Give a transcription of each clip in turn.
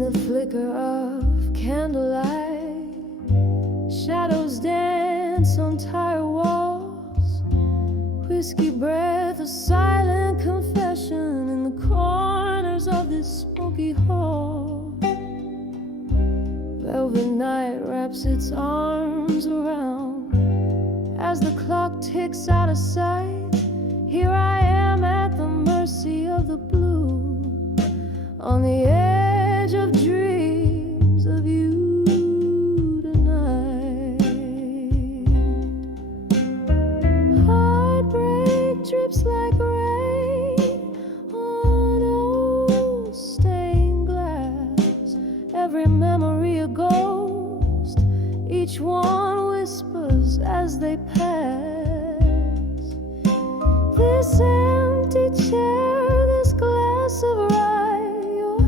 the flicker of candlelight, shadows dance on tired walls, whiskey breath, a silent confession in the corners of this smoky hall. Velvet night wraps its arms around as the clock ticks out of sight. Here I am at the mercy of the blue, on the edge of dreams of you tonight. Heartbreak drips like rain on old stained glass, every memory a ghost, each one whispers as they pass. This empty chair, this glass of rye, your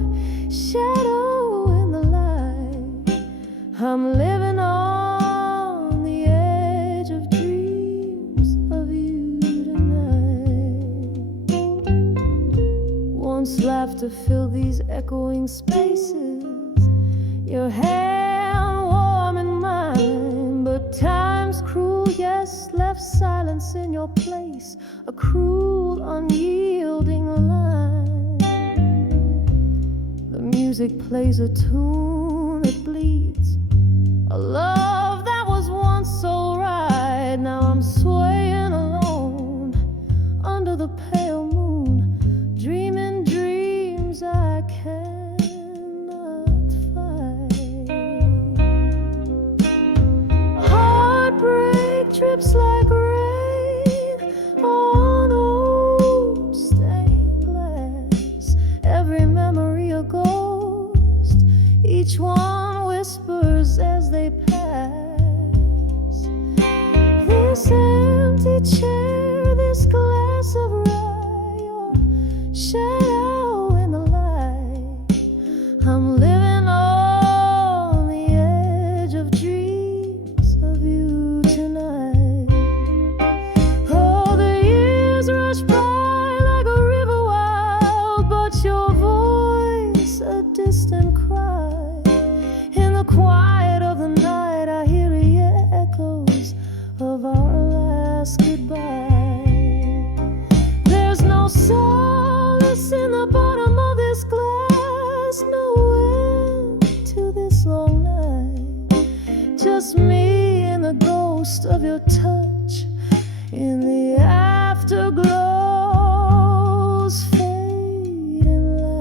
shadow in the light. I'm living on the edge of dreams of you tonight. Once laughter filled these echoing spaces, your hand warm in mine, but time's cruel, yes, left silence in your place, a cruel, unyielding line. The music plays a tune that bleeds, a love that was once so right. Now I'm swaying alone under the pale moon, dreaming dreams I cannot fight. Heartbreak drips like rain on old stained glass, every memory a ghost, each one whispers as they pass. This empty chair, this glass of rye, your shadow in the light. I'm living on the edge of dreams of you tonight. Oh, the years rush by like a river wild, but your voice a distant cry. In the quiet of the night, I hear the echoes of our last goodbye. There's no solace in the bottom of this glass, no end to this long night. Just me and the ghost of your touch in the afterglow's fading light.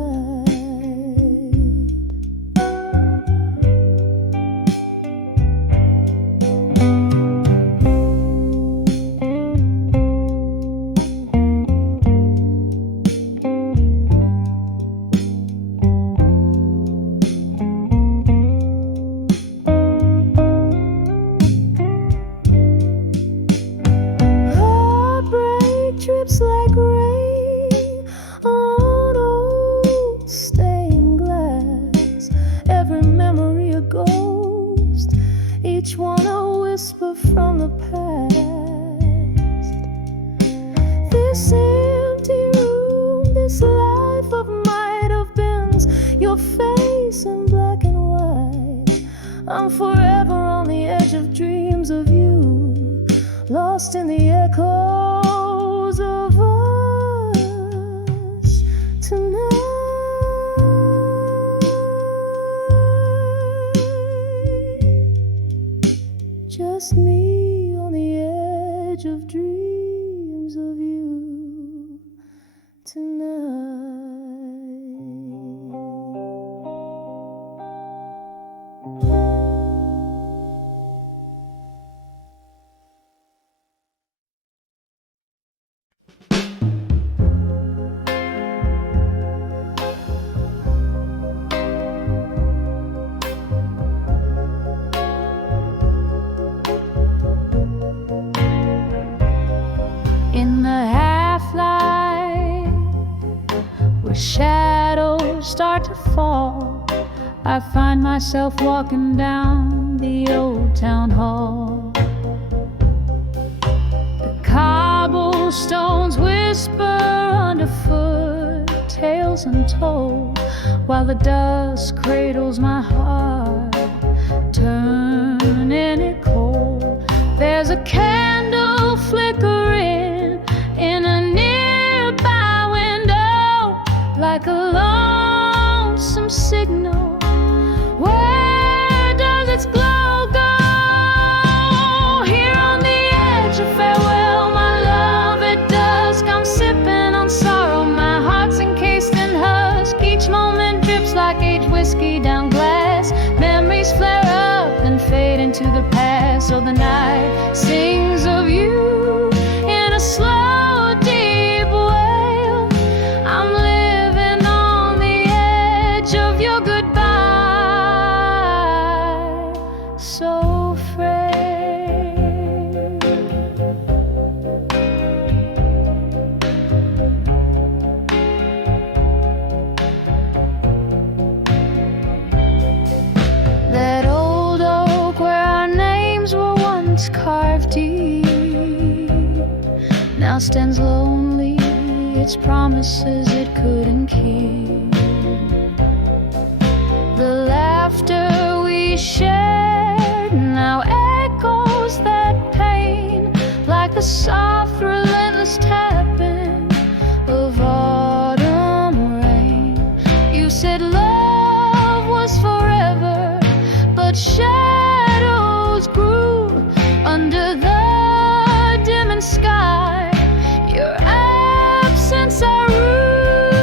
Heartbreak drips like rain on old stained glass, every memory a ghost, each one a whisper from the past. This empty room, this life of might have beens, your face in black and white. I'm forever on the edge of dreams of you, lost in the echoes of us tonight. Just me on the edge of dreams of you tonight. In the half-light, where shadows start to fall, I find myself walking down the old town hall. The cobblestones whisper underfoot, tales tales untold, while the dust cradles my heart, turning it cold. There's a candle flickering in a nearby window, like a lonesome signal. Where does its glow go? Here on the edge of farewell, my love, at dusk I'm sipping on sorrow. My heart's encased in husk. Each moment drips like aged whiskey down glass. Memories flare up and fade into the past. So the night sings of you in a slow, deep wail. I'm living on the edge of your goodbye, so frail. That old oak where our names were once carved deep now stands lonely, its promises it couldn't keep. The laughter we shared now echoes that pain, like the soft, relentless tapping of autumn rain. You said love was forever, but shadows grew under the dimming sky. Your absence I rue.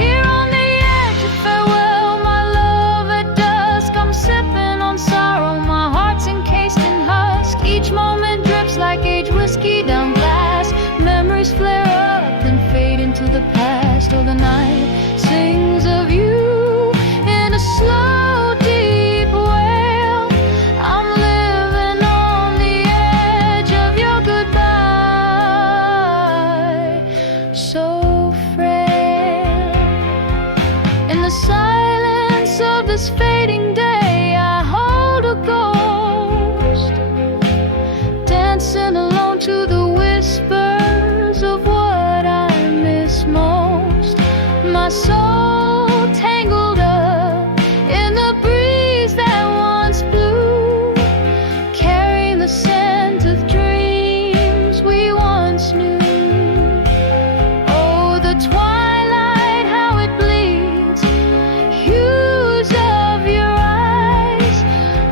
Here on the edge of farewell, my love, at dusk I'm sipping on sorrow. My heart's encased in husk. Each moment drips like aged whiskey down glass. Memories flare up and fade into the past. Oh, the night sings of you in a slow, deep wail. I'm living on the edge of your goodbye, so frail. In the silence of this fading day, I hold a ghost, dancing alone to the whispers of what I miss most. My soul tangled up in the breeze that once blew, carrying the scent of dreams we once knew. Oh, the twilight, how it bleeds, hues of your eyes,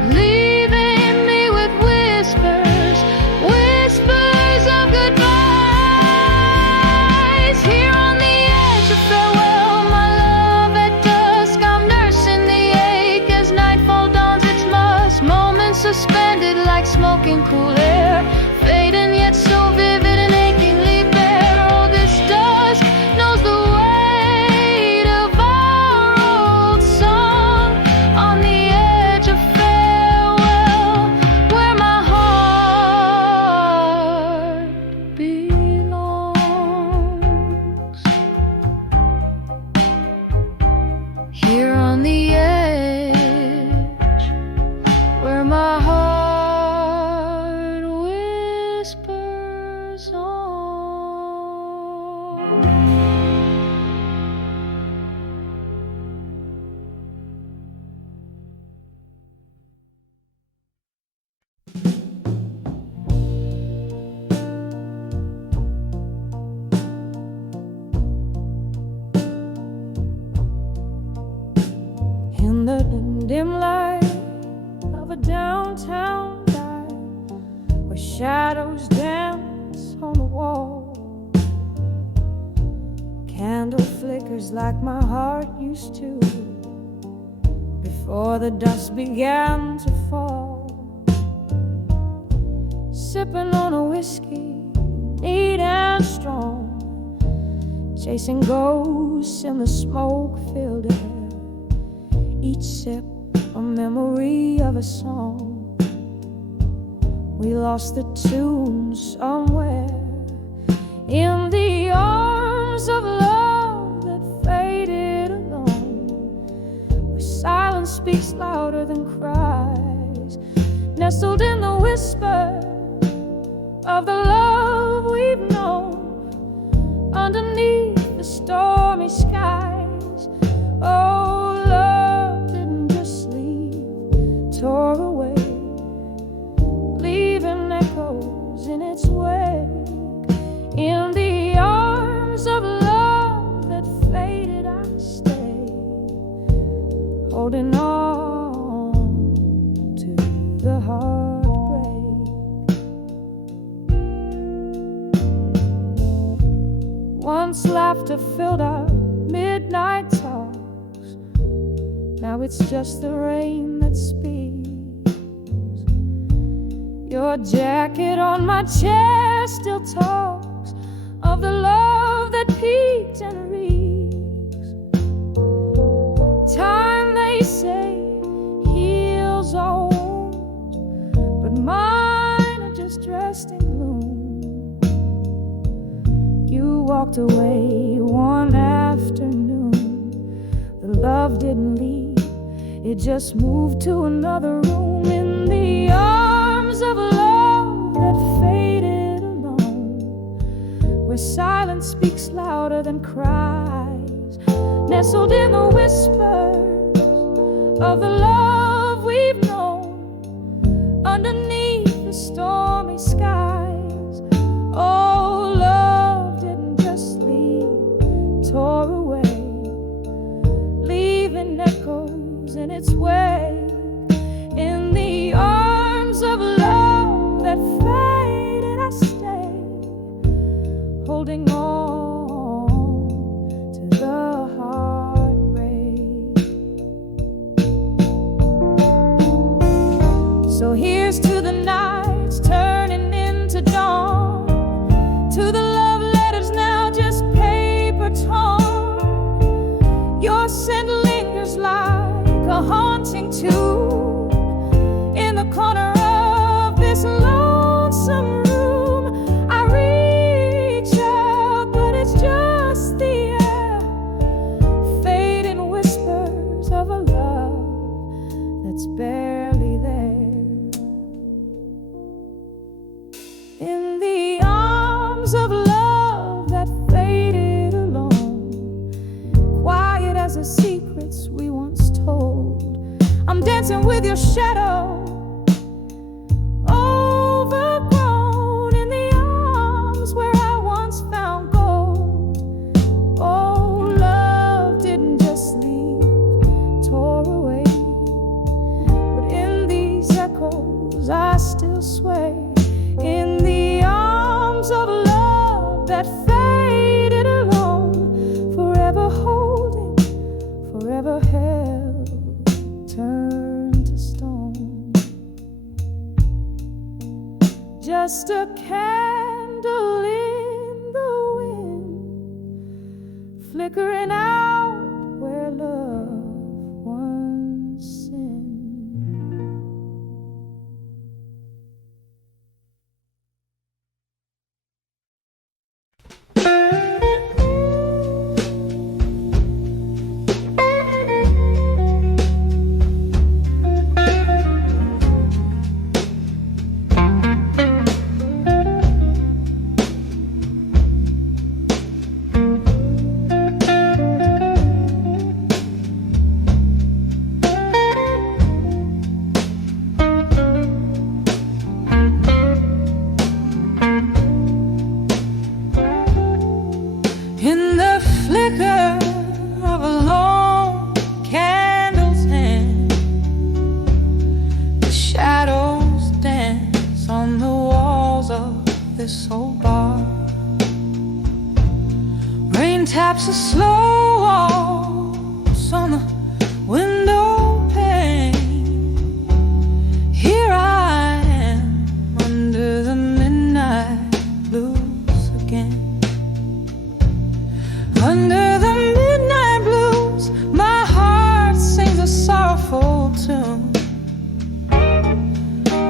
leaving me with whispers, whispers of goodbyes. Here on the edge of farewell, my love, at dusk I'm nursing the ache as nightfall dawns its musk. Moments suspended like smoke in cool air, fading yet so vivid and achingly bare. Oh, this dusk knows the weight of our old song. On the edge of farewell, where my heart belongs. Here on the edge, where my heart whispers on. In the dim light of a downtown dive, where shadows dance on the wall, candle flickers like my heart used to before the dust began to fall. Sipping on a whiskey, neat and strong, chasing ghosts in the smoke-filled air. Each sip a memory of a song. We lost the tune somewhere in the arms of love that faded alone, where silence speaks louder than cries, nestled in the whisper of the love we've known underneath the storm. echoes in its wake. In the arms of love that faded, I stay, holding on to the heartbreak. Once laughter filled our midnight talks, now it's just the rain that speaks. Your jacket on my chest still talks of the love that peaked and reeks. Time, they say, heals all wounds, but mine are just dressed in gloom. You walked away one afternoon. The love didn't leave, it just moved to another room. In the arms of love that faded alone, where silence speaks louder than cries, nestled in the whispers of the love we've known, underneath the stormy skies. Oh, love didn't just leave, tore away, leaving echoes in its way. In the arms of love that faded, I stay, holding on to the heartbreak. So here's to the nights turning into dawn, to the love letters now just paper torn. Your scent lingers like a haunting tune in the corner of this lonesome room. I reach out, but it's just the air, fading whispers of a love that's barely there. In the arms of love that faded alone, quiet as the secrets we once told, I'm dancing with your shadow, overgrown, in the arms where I once found gold. Oh, love didn't just leave, tore away, but in these echoes I still sway. In the arms of love that faded alone, forever holding, forever held, turned to stone. Just a candle in the wind, flickering out where love once sinned. In the flicker of a lone candle's hand, the shadows dance on the walls of this old bar. Rain taps the slow walls on the window pane. Here I am under the midnight blues again. Under the midnight blues, my heart sings a sorrowful tune.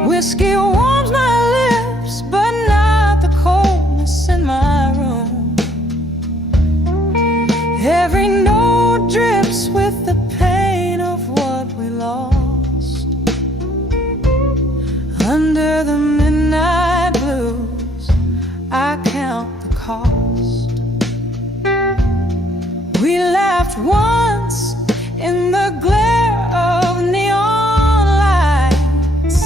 Whiskey warms my lips, but not the coldness in my room. Every note drips with the pain of what we lost. Under the midnight blues, I count the cost. We laughed once in the glare of neon lights.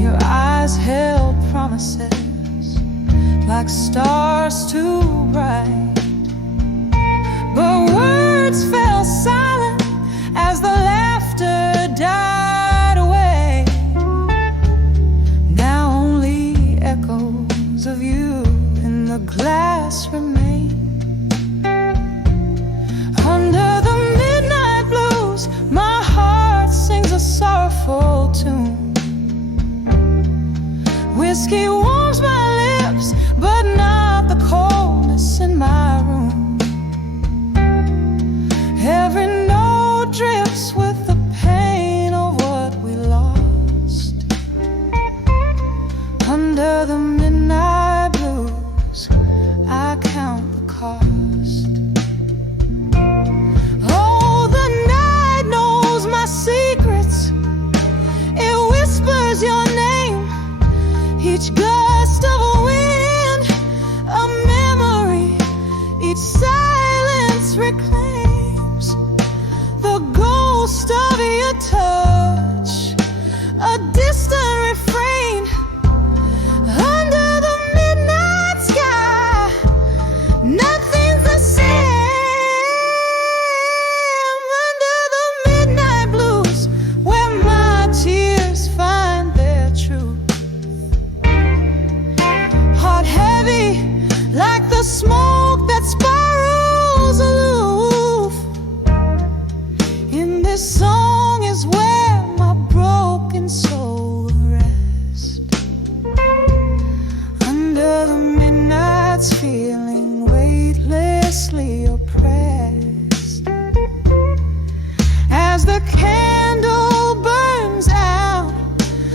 Your eyes held promises like stars too bright. But words fell silent as the laughter died away. Now only echoes of you in the glass remain. Under the midnight blues, my heart sings a sorrowful tune. Whiskey warms my lips, but not the coldness in my room. Every note drips with the pain of what we lost. Under the midnight blues, I count the cost. Oh, the night knows my secrets. It whispers your name. Each gust of a wind, a memory. Each silence reclaims the ghost of your touch, a distant refrain. Under the midnight sky, nothing's the same. Under the midnight blues, where my tears find their truth. Heart heavy like the smoke that spirals aloof. In this song is where my broken soul rests. Under the midnight's feeling weightlessly oppressed. As the candle burns out,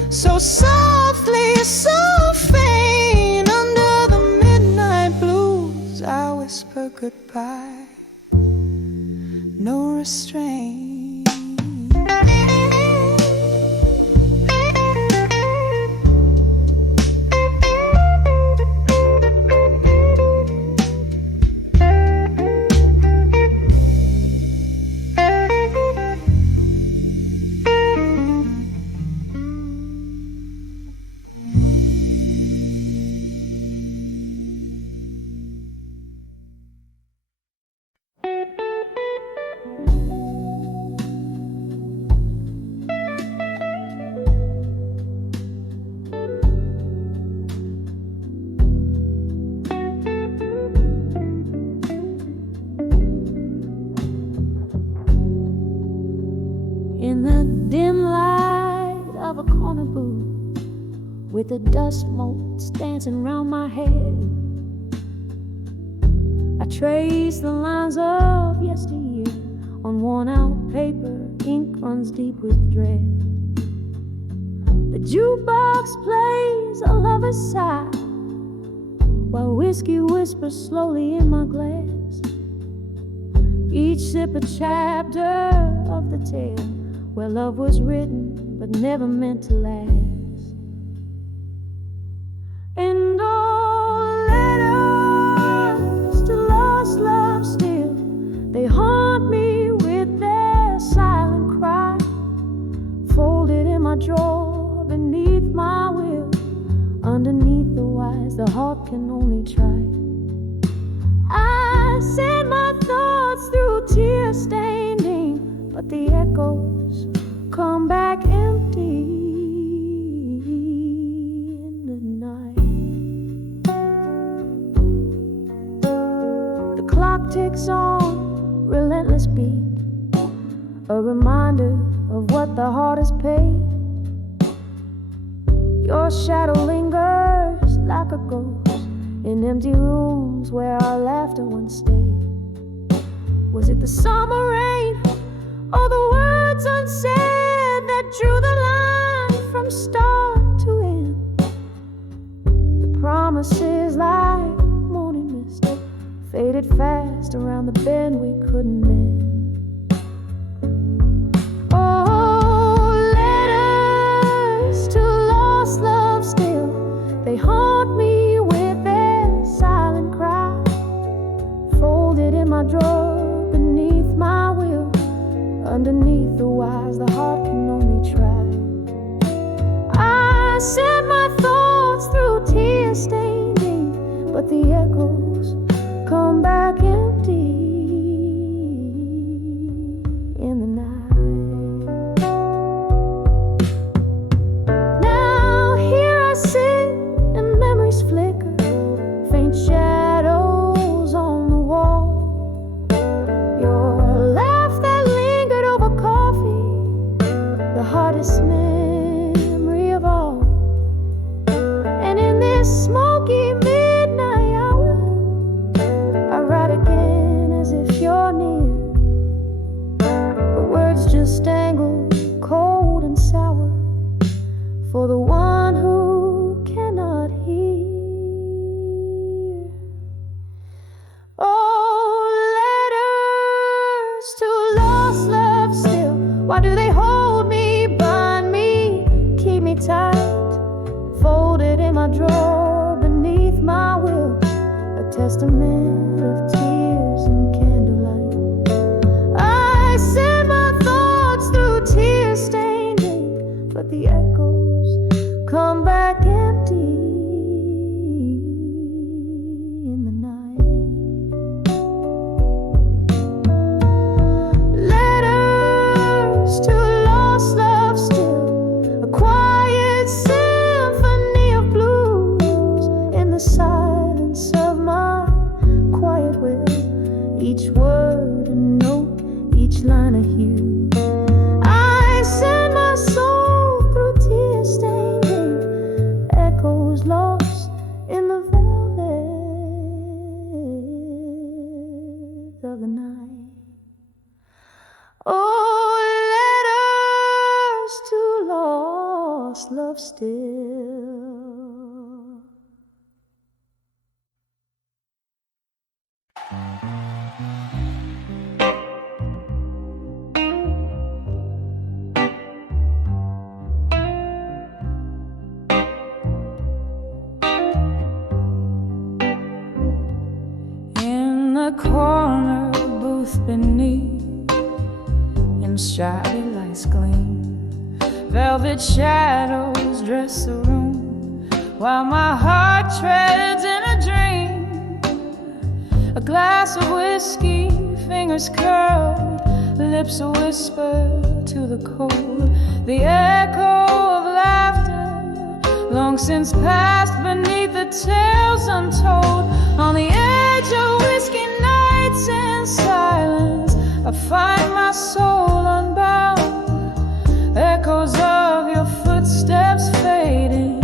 so softly, so faint. Under the midnight blues, I whisper goodbye, no restraint. In the dim light of a corner booth, with the dust motes dancing round my head, I trace the lines of yesteryear on worn-out paper. Ink runs deep with dread. The jukebox plays a lover's sigh, while whiskey whispers slowly in my glass. Each sip a chapter of the tale where love was written but never meant to last. And all letters to lost love still, they haunt me with their silent cry, folded in my drawer beneath my will. Underneath the wise, the heart can only try. I send my thoughts through tear-stained ink, but the echoes come back empty in the night. The clock ticks on, relentless beat, a reminder of what the heart has paid. Your shadow lingers like a ghost in empty rooms where our laughter once stayed. Was it the summer rain or the words unsaid that drew the line from start to end? The promises like morning mist faded fast around the bend we couldn't mend. Oh, letters to lost love still, they haunt me with their silent cry, folded in my drawer beneath my will. Underneath the wise, the heart can only try. I sent my thoughts through tear-stained ink, but the echoes come back empty in the night. Now here I sit and memories flicker, faint shadows on the wall. Your laugh that lingered over coffee, the hardest memory of all. And in this smoky midnight hour, I write again as if you're near. The words just dangle cold and sour for the one who cannot hear. Oh, letters to lost love still. Why do they hold me, bind me, keep me tight, folded in my drawer beneath my will, a testament of tears and candlelight. I send my thoughts through tear-stained ink, but the echoes come back empty in the night. Letters to lost love still, a quiet symphony of blues in the silence of my quiet will. Each word a note, each line a hue. I send my soul through tear-stained ink, echoes lost in the velvet of the night. Oh, letters to lost love still. In the corner booth beneath, in shabby lights gleam, velvet shadows dress the room, while my heart treads in a dream. A glass of whiskey, fingers curled, lips a whisper to the cold. The echo of laughter, long since passed beneath the tales untold. On the edge of whiskey nights in silence, I find my soul unbound. Echoes of your footsteps fading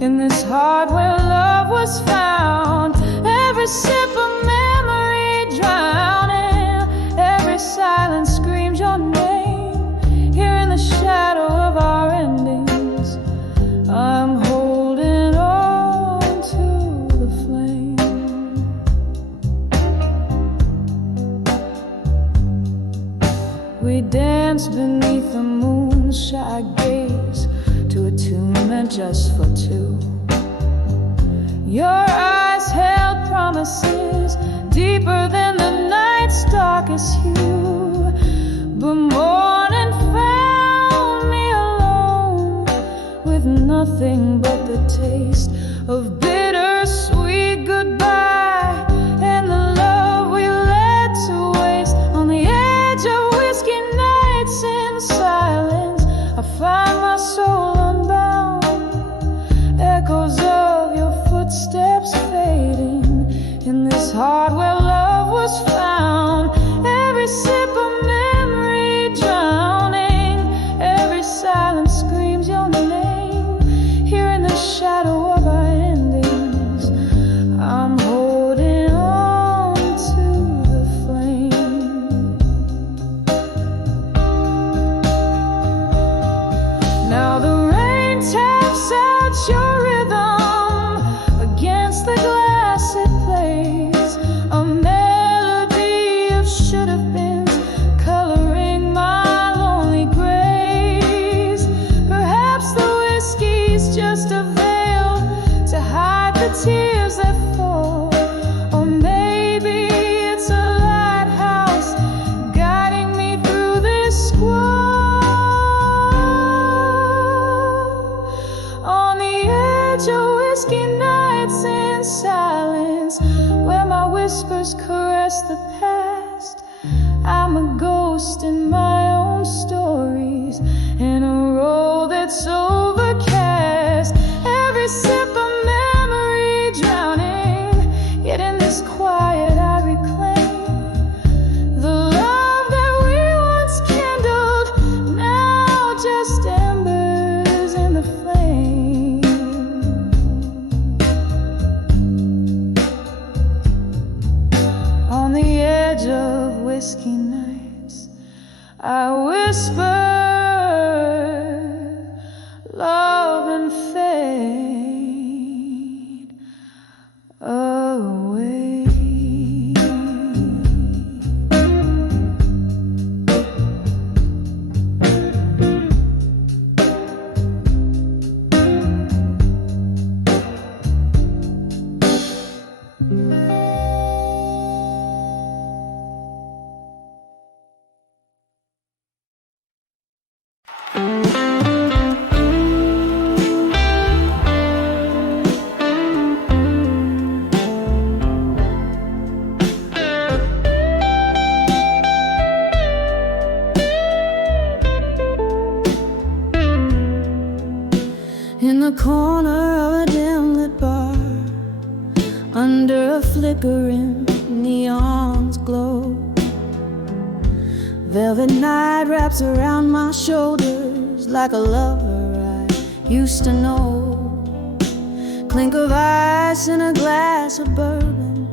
in this heart where love was found. Every sip of memory drowning, every silence screams your name. Here in the shadow of our endings, I'm holding on to the flame. We dance beneath the moon, shy gaze to a tune meant just for two. Your eyes held promises deeper than the night's darkest hue, but morning found me alone with nothing but the taste of bittersweet goodbye and the love we let to waste. On the edge of whiskey nights in silence, I find my soul unbound. Echoes of your footsteps fading in this heart where love was found. Every sip of memory drowning, every silence screams your name. Here in the shadow of our endings, I'm holding on to the flame. Now the rain taps out your rhythm against the glass it plays, a melody of should have been coloring my lonely grays. Perhaps the whiskey's just a veil to hide the tears that fall, or maybe it's a lighthouse guiding me through this squall. On the edge of whiskey nights in silence, whispers caress the past. I'm a ghost in my own stories, in a road that's overcast. Every sip of memory drowning, yet in this quiet I reclaim the love that we once kindled, now just embers in the flame. On the edge of whiskey nights, I whisper love and fade away. In the corner of a dim lit bar, under a flickering neon's glow, velvet night wraps around my shoulders like a lover I used to know. Clink of ice in a glass of bourbon,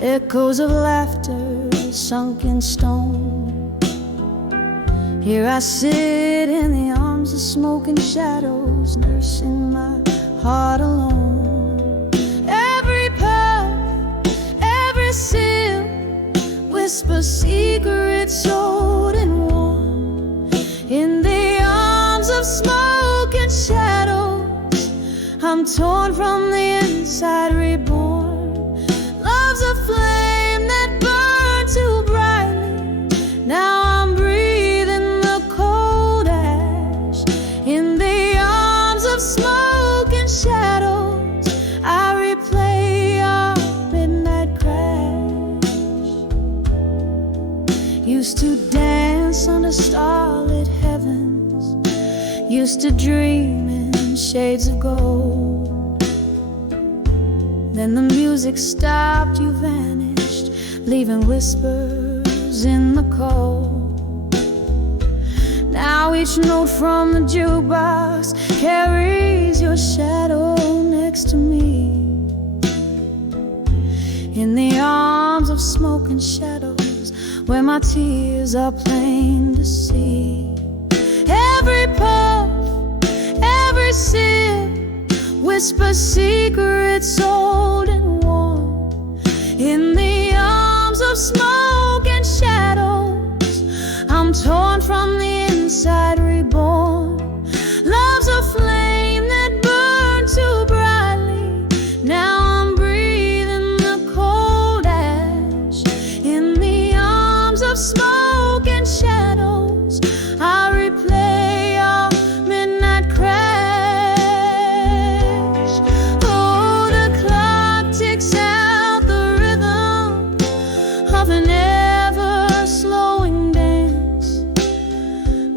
echoes of laughter sunk in stone. Here I sit in the arms of smoking shadows, nursing my heart alone. Every puff, every sip, whispers secrets old and warm. In the arms of smoke and shadows, I'm torn from the inside, reborn. Love's a flame that burned too brightly, now I'm breathing the cold ash. In the arms of smoke and shadows, I replay our midnight crash. Used to dance under starlit heavens, used to dream in shades of gold. Then the music stopped, you vanished, leaving whispers in the cold. Now each note from the jukebox carries your shadow next to me. In the arms of smoke and shadows, where my tears are plain to see. Every puff, every sip, whispers secrets old and warm. In the arms of smoke and shadows, I'm torn from the inside, reborn. Love's a flame that burned too brightly, now I'm breathing the cold ash. In the arms of smoke and shadows, I replay our midnight crash. Oh, the clock ticks out the rhythm of an ever slowing dance.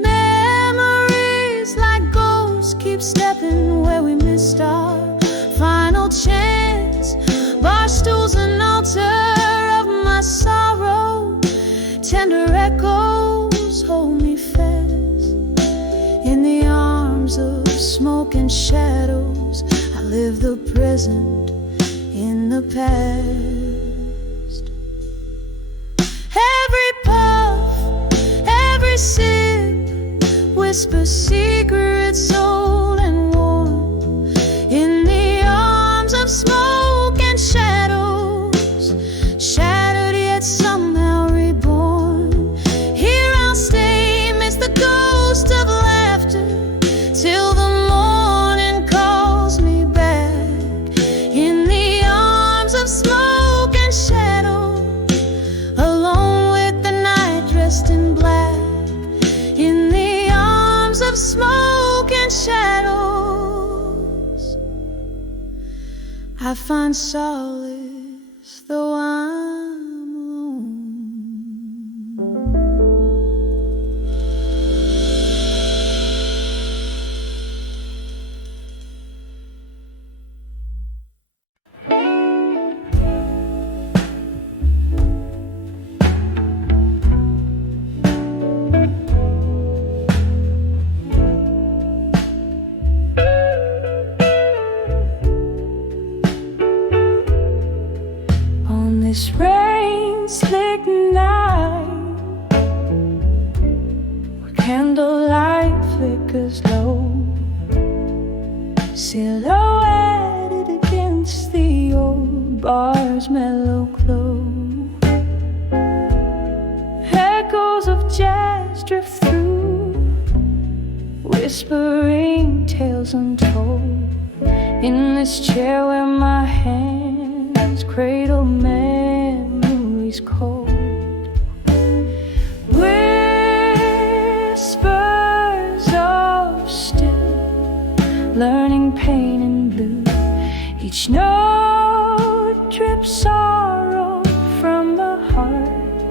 Memories like ghosts keep stepping where we missed our final chance. Bar stools, an altar of my sorrow, tender echoes hold me fast. In the arms of smoke and shadows, I live the present in the past. Every puff, every sip, whispers secrets old and warm. In the arms of smoke and shadows, shattered yet somehow reborn. Here I'll stay amidst the ghost of laughter, till the morning calls me back. In the arms of smoke and shadow, alone with the night dressed in black. In the arms of smoke and shadows, I find solace, though I'm this rain-slick night, where candlelight flickers low, silhouetted against the old bar's mellow glow. Echoes of jazz drift through, whispering tales untold, in this chair where my hands cradle memories cold. Whispers of still, learning pain and blue. Each note drips sorrow from the heart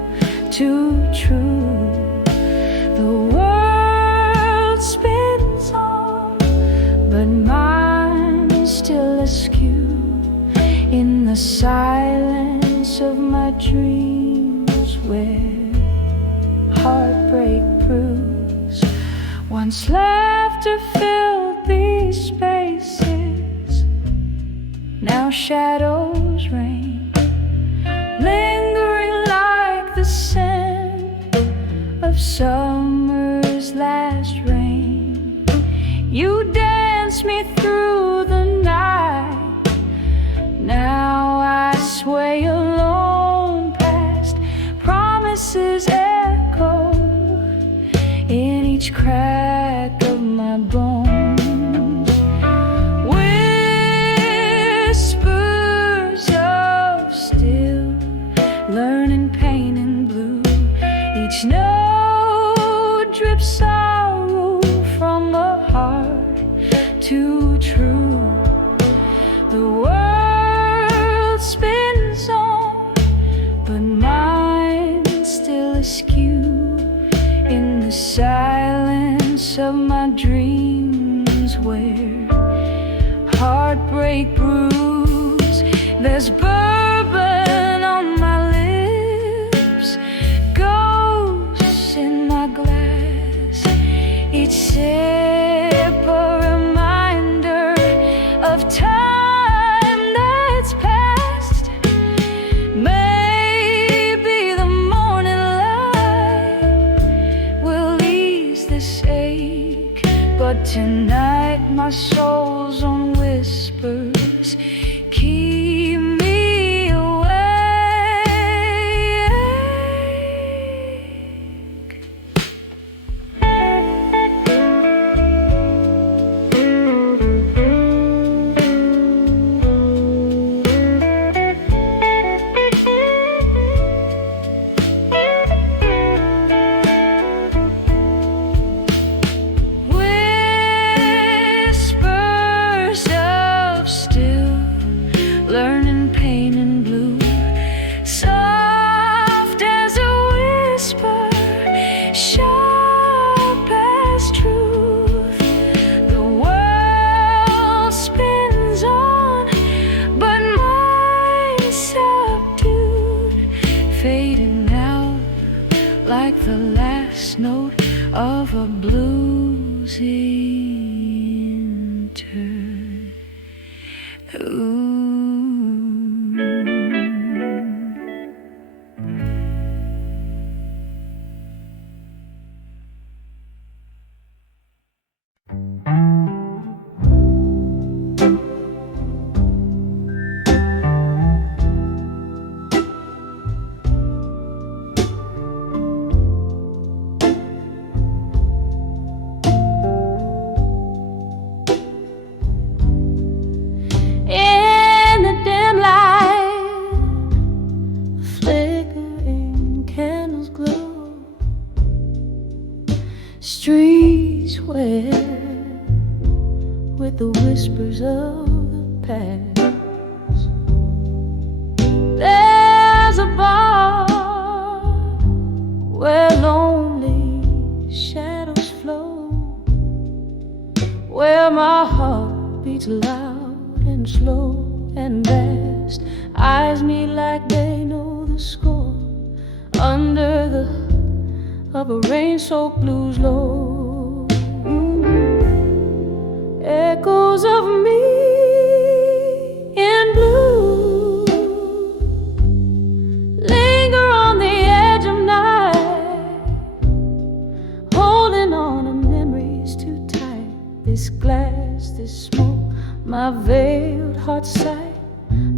too true. The world spins on, but mine is still askew, in the silence of my dreams, where heartbreak brews. Once laughter filled these spaces, now shadows reign, lingering like the scent of summer's last rain. You dance me through the night, now I sway alone past promises echo in each crack of my bones. Whispers of still, learning pain and blue. Each note drips sorrow from a heart too true. The world spins on, but mine still askew, in the silence of my dreams, where heartbreak brews. There's bourbon on my lips, ghosts in my glass, each sip a reminder of time that's past. Maybe the morning light will ease this ache, but tonight my soul's on whispers keep me awake. Whispers of still, learning pain and blue. Soft as a whisper, sharp as truth. The world spins on, but mine subdued, fading out like the last note of a blues interlude. In the dim light, flickering candles glow, streets wet with the whispers of the past. There's a bar where lonely shadows flow, where my heart beats loud and slow and vast, eyes meet like they know the score, under the of a rain-soaked blues low. Echoes of me in blue, sight,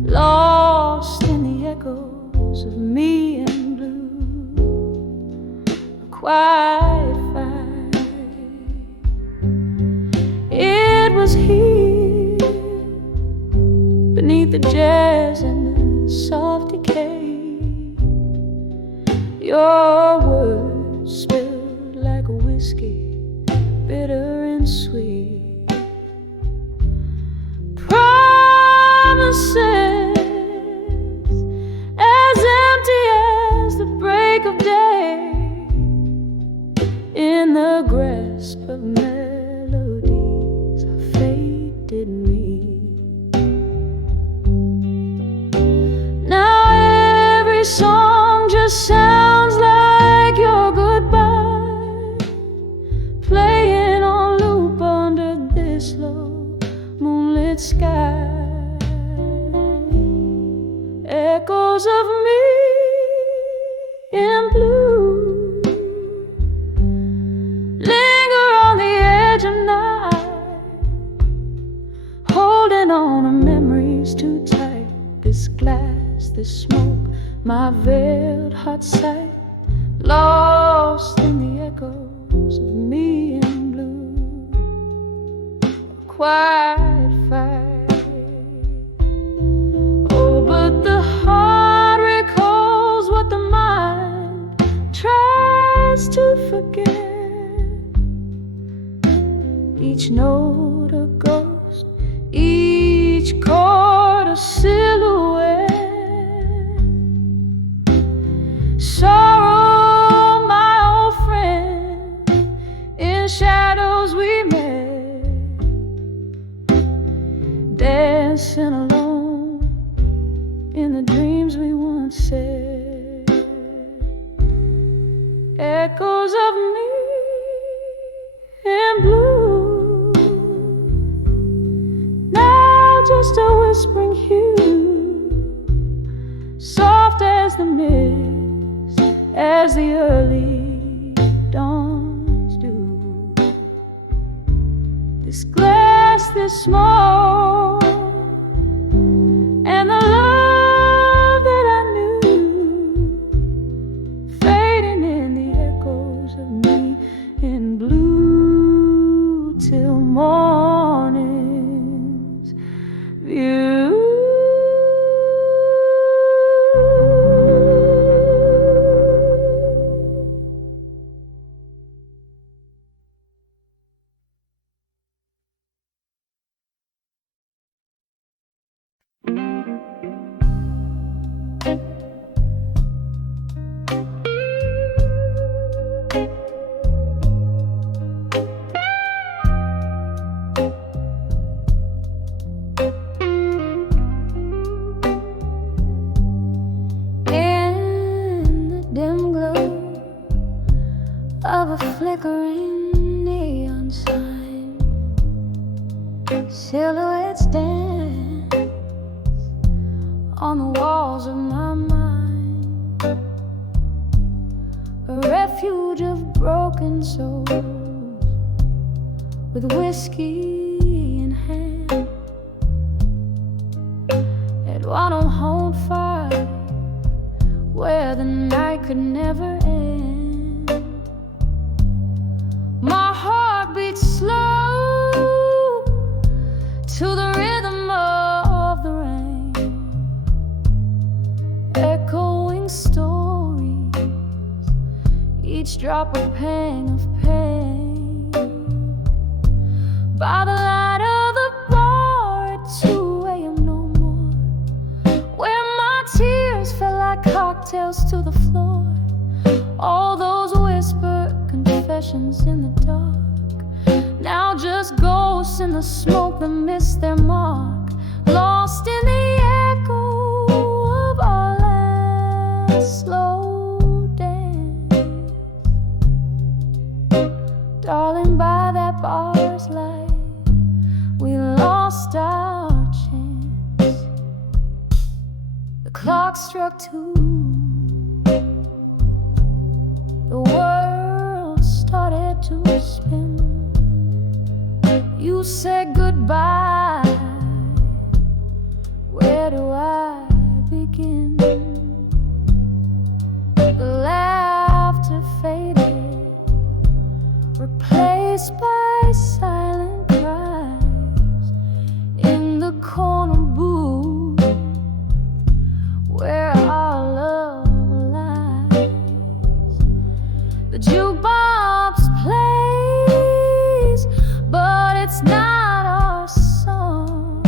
lost in the echoes of me and blue. A quiet fight. It was here, beneath the jazz and the soft decay. Your words spilled like a whiskey, bitter and sweet. Promises as empty as the break of day, in the grasp of melodies our fate did meet. Now every song just sounds like your goodbye, playing on loop under this low moonlit sky. Echoes of me in blue linger on the edge of night, holding on to memories too tight. This glass, this smoke, my veiled heart sight, lost in the echoes of me in blue. Quiet fight. Oh, but the heart recalls what the mind tries to forget. Each note a ghost, each chord a silhouette. Sorrow, my old friend, in shadows we met, dancing alone in the dreams we once said. Echoes of me in blue, now just a whispering hue, soft as the mist, as the early dawns do. This glass, this smoke, and the love that I knew, fading in the echoes of me in blue till morning's view. Of a flickering neon sign, silhouettes dance on the walls of my mind, a refuge of broken souls with whiskey in hand. At 105, where the night could never end. My heart beats slow to the rhythm of the rain, echoing stories, each drop a pang of pain. By the light of the bar at 2 a.m. no more, where my tears fell like cocktails to the floor. All those whispered confessions in the dark, now just ghosts in the smoke that missed their mark, lost in the echo of our last slow dance. Darling, by that bar's light, we lost our chance. The clock struck 2. The world started to spin. You said goodbye begin. The laughter faded, replaced by silent cries in the corner booth where our love lies. The jukebox plays, but it's not our song.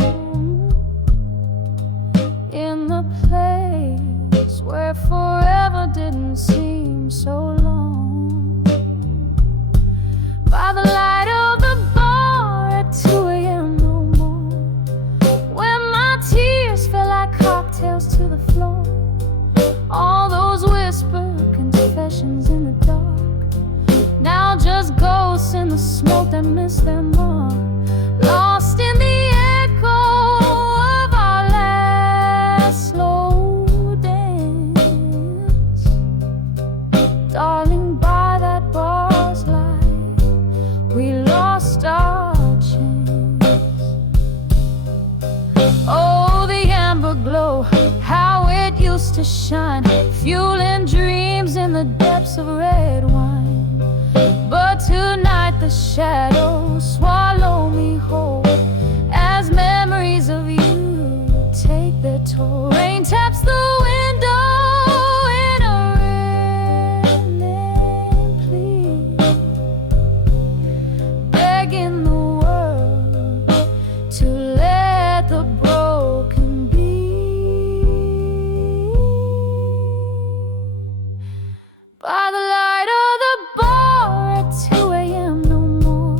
In the place where forever didn't seem so long. By the light of the bar at 2 a.m. no more, when my tears fell like cocktails to the floor. All those whispered confessions in the dark, now just ghosts in the smoke that miss their mark. Lost in the echo of our last slow dance. Darling, by that bar's light, we lost our chance. Oh, the amber glow, how it used to shine, fueling dreams in the depths of red wine. But tonight the shadows swallow me whole as memories of you take their toll. Rain taps the window in a rending plea, begging the world to let the broken be. By the light of the bar at 2 a.m. no more,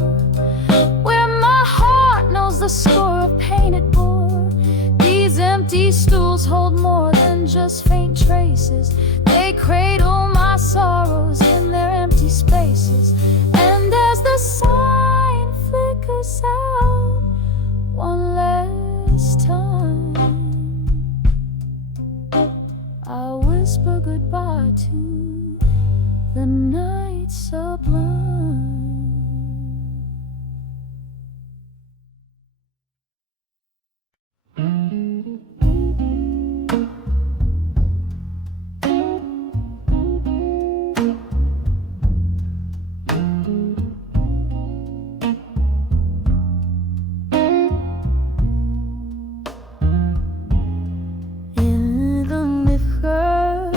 where my heart knows the score of painted board. These empty stools hold more than just faint traces. They cradle my sorrows in their empty spaces. And as the sign flickers out one last time, I whisper goodbye to the night sublime. In the flicker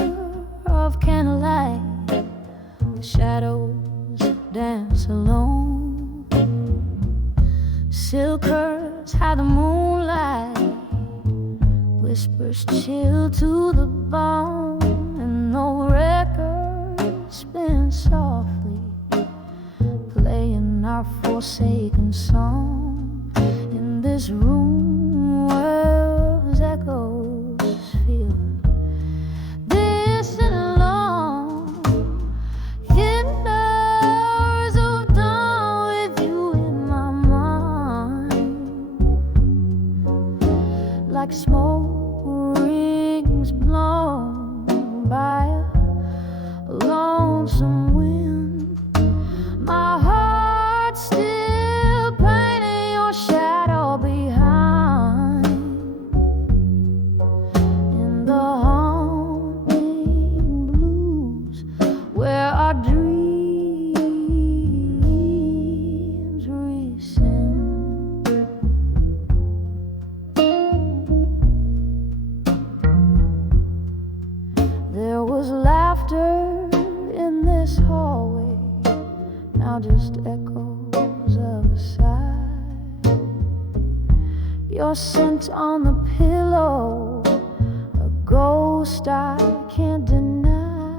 of candlelight, the shadows dance alone. Silk curves hide the moonlight, whispers chill to the bone, and no record spins softly, playing our forsaken song. In this room where echoes feel distant and long, hidden hours of dawn with you in my mind, like smoke rings blown by a lonesome wind. My heart still painting your shadow behind, in the haunting blues where our dreams rescind. There was laughter in this hallway, now just echoes of a sigh. Your scent on the pillow, a ghost I can't deny.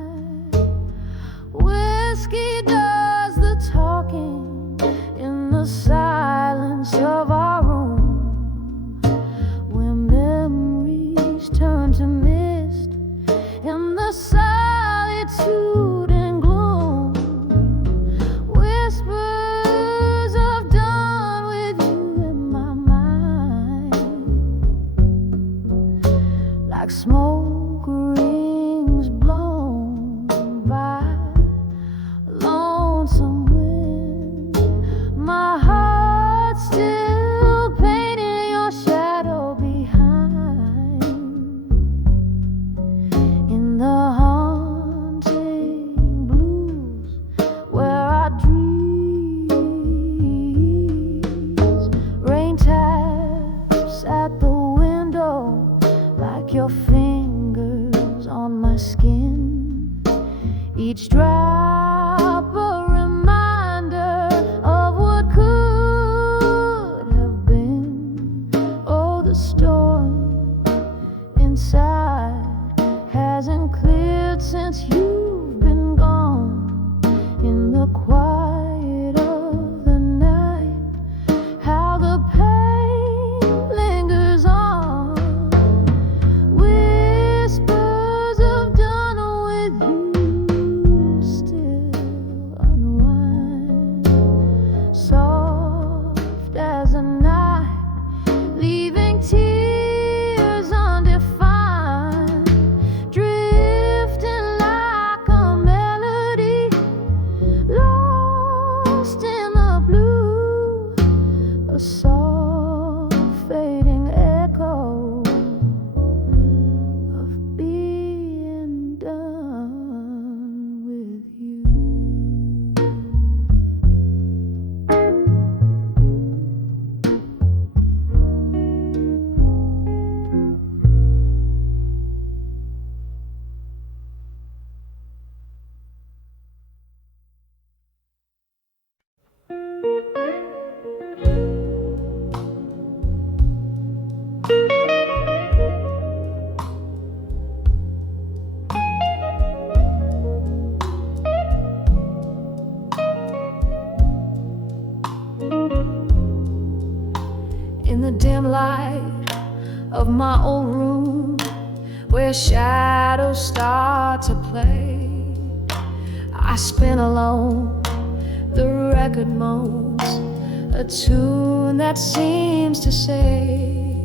Whiskey does the talking in the silence of our room, where memories turn to mist in the solitude and gloom. Whispers of dawn with you in my mind, like smoke rings blown by a lonesome wind. My heart still painting your shadow behind, like your fingers on my skin, each drop a reminder of what could have been. Oh, the storm inside hasn't cleared since you've been gone. In the quiet of the night, how the pain lingers on. Whispers of done with you still unwind, soft as a night, leaving tears undefined, drifting like a melody, lost in the blue, a soft fading echo of being done with you. In the dim light of my old room, where shadows start to play, I spin alone, the record moans a tune that seems to say,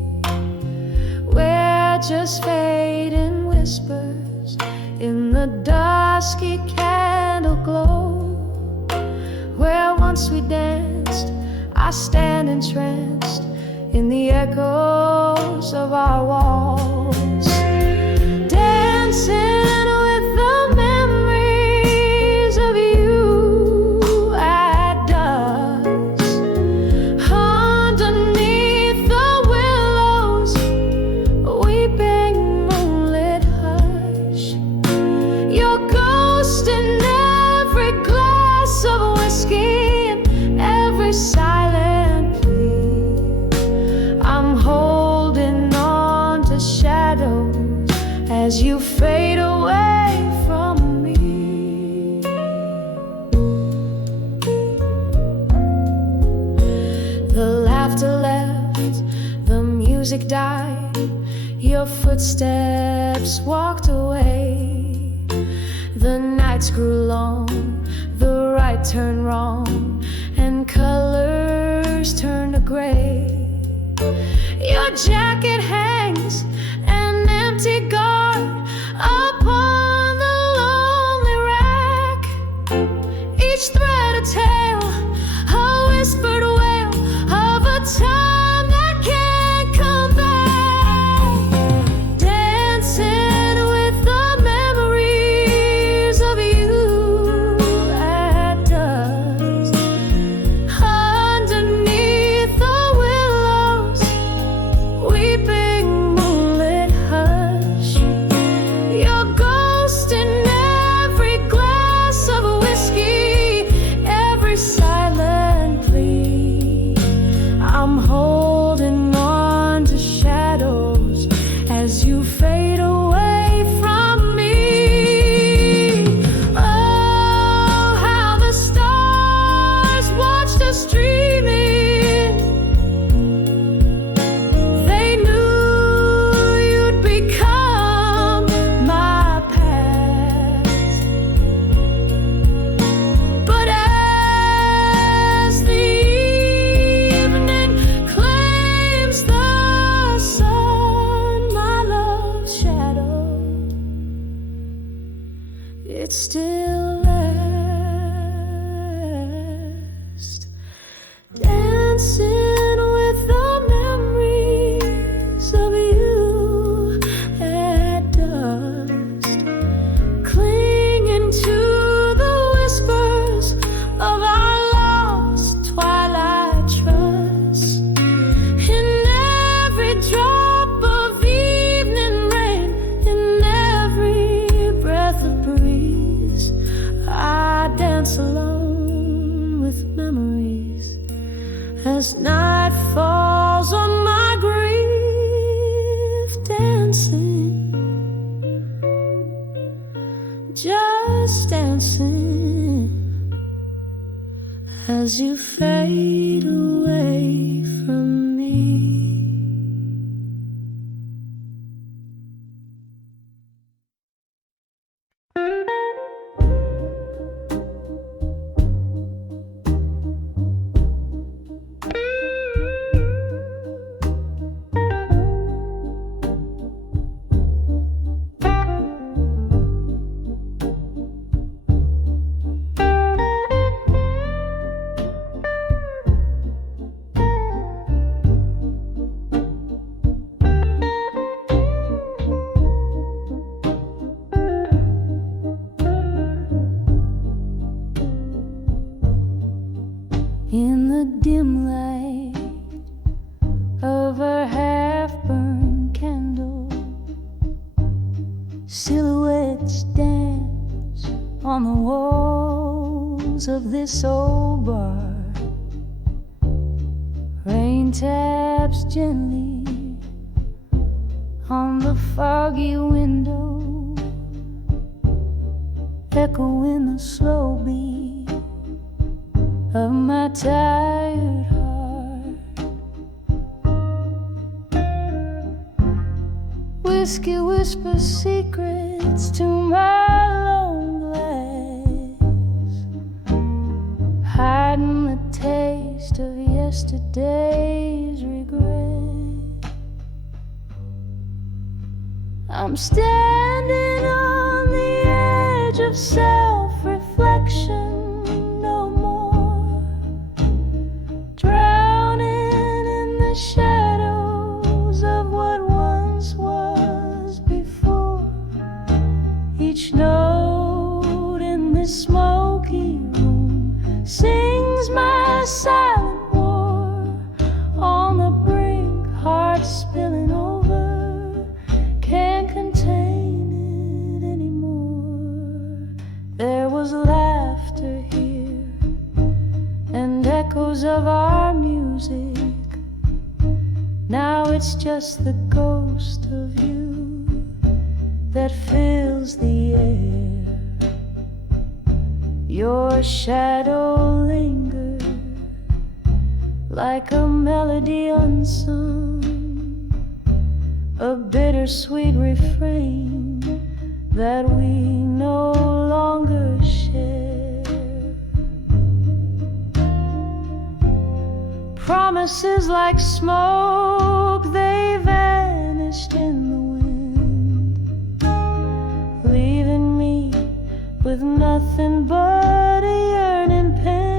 we're just fading whispers in the dusky candle glow. Where once we danced, I stand entranced in the echoes of our walls, dancing with the memories of you at dusk. Underneath the willows, weeping moonlit hush, your ghost in every glass of whiskey, in every silent plea. I'm holding on to shadows as you fade away from me. The laughter left, the music died, your footsteps walked away. The nights grew long, the right turned wrong, and colors turned to gray. Your jacket hangs an empty guard upon the lonely rack, each thread a tale, a whispered wail of a time that can't come back. Dancing with the memories of you at dusk. Underneath the willows, weeping moonlit hush, your ghost in every glass of whiskey, every silent plea. I'm holding on to shadows as you fade away from me. Oh, how the stars watched us dreaming. They knew you'd become my past. But as the evening claims the sun, my love's shadow, it still lasts. Dancing with the memories of you at dusk, clinging to the whispers of our lost twilight trust. In every drop of evening rain, just dancing as you fade away from me. In the dim light of a half-burned candle, silhouettes dance on the walls of this old bar. Rain taps gently on the foggy window, echoing the slow beat of my tired heart. Whiskey whispers secrets to my lone glass, hiding the taste of yesterday's regret. I'm standing on the edge of self-reflection, shadows of what once was before. Each note in this smoky room sings my silent war. On the brink, heart spilling over, can't contain it anymore. There was laughter here and echoes of our music. Now it's just the ghost of you that fills the air. Your shadow lingers like a melody unsung, a bittersweet refrain that we no longer share. Promises like smoke, they vanished in the wind, leaving me with nothing but a yearning pen.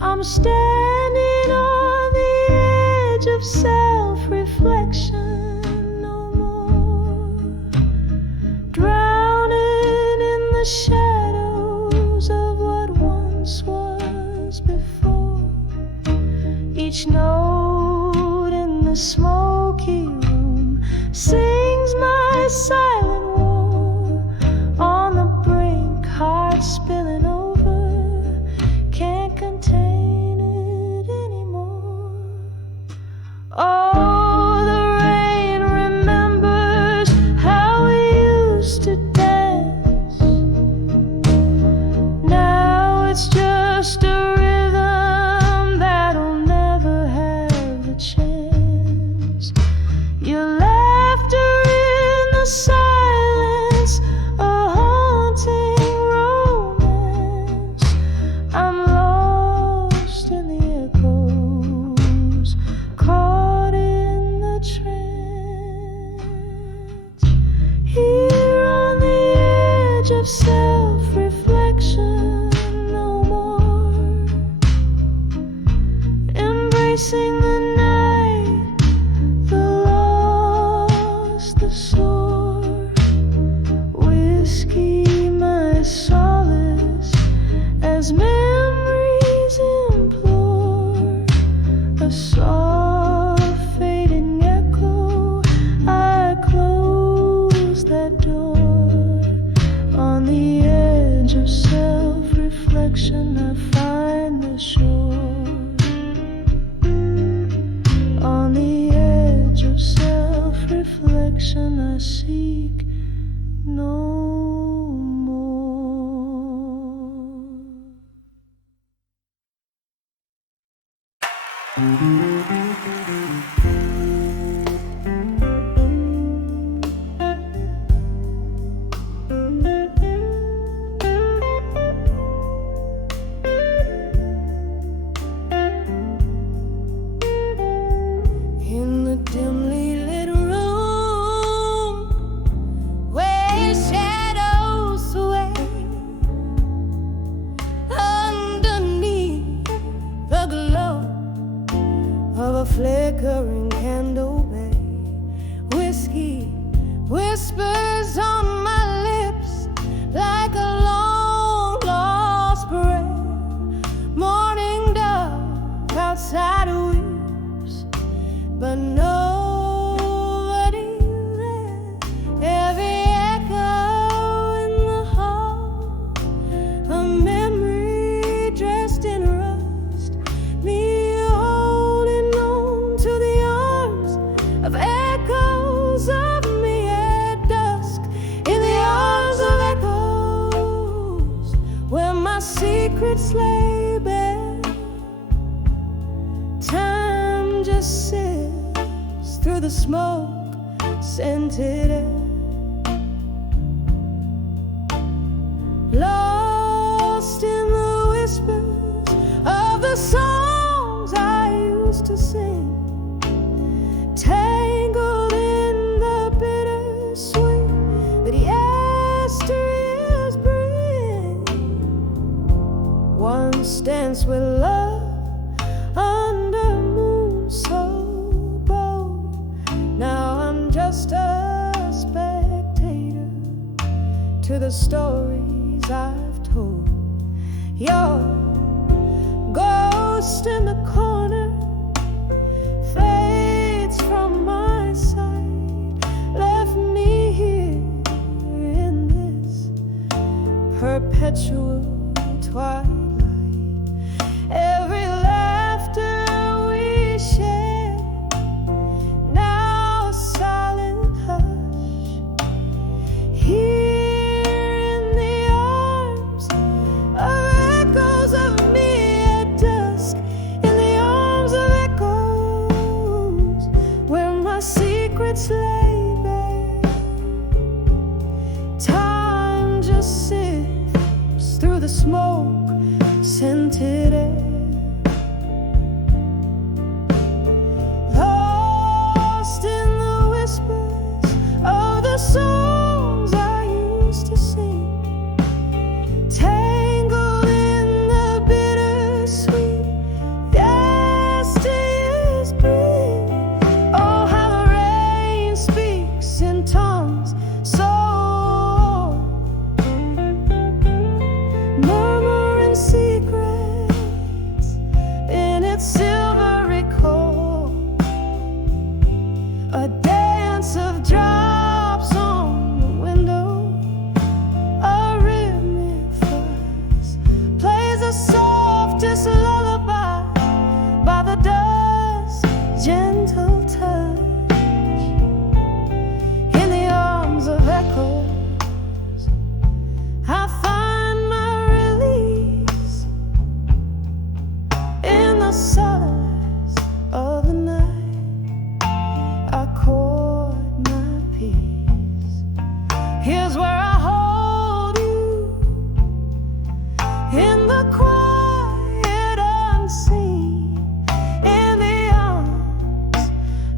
I'm standing on the edge of self-reflection no more, drowning in the shadows of what once was before. Each note in the smoky room sings my silent war. On the brink, heart spilling over, can't contain it anymore. Oh, the rain remembers how we used to dance. Now it's just a rhythm that'll never have a chance. Your laughter in the silence, a haunting romance. I'm lost in the echoes, caught in connection I seek no more. In the dimly lit room where shadows sway underneath the glow of a flickering candle bay, whiskey whispers on my lips like a long lost prayer. Morning dove outside weeps, but nobody there. Every echo in the hall, a memory dressed in rust, me holding on to the arms of echoes of me at dusk, in the arms of echoes where my secrets lay bare. Time just sits through the smoke scented air, lost in the whispers of the songs I used to sing, tangled in the bittersweet that yesteryears bring. Once danced with love under moon so bold, now I'm just a spectator to the stories I've told. Your ghost in the corner fades from my sight, left me here in this perpetual twilight. Every laughter we shared, now a silent hush, here in the arms of echoes of me at dusk, in the arms of echoes where my secrets lay bare. Time just sifts through the smoke scented air, lost in the whispers of the songs I used to sing, tangled in the bittersweet yesteryears bring. Oh, how the rain speaks in tongues so murmuring secrets in its silvery core, a dance of drops on the window, a rhythmic fuzz plays the softest lullaby by the dusk's gentle touch, in the arms of echoes I find my release, in the solace of the night I chord my peace. Here's where I hold you, in the quiet unseen, in the arms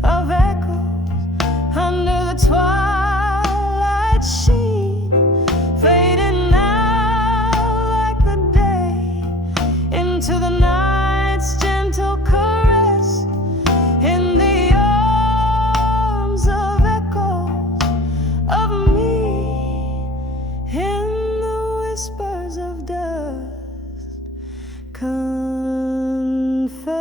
of echoes under the twilight sheen, fading out like the day into the night's gentle caress, in the arms of echoes of me, in the whispers of dust confess.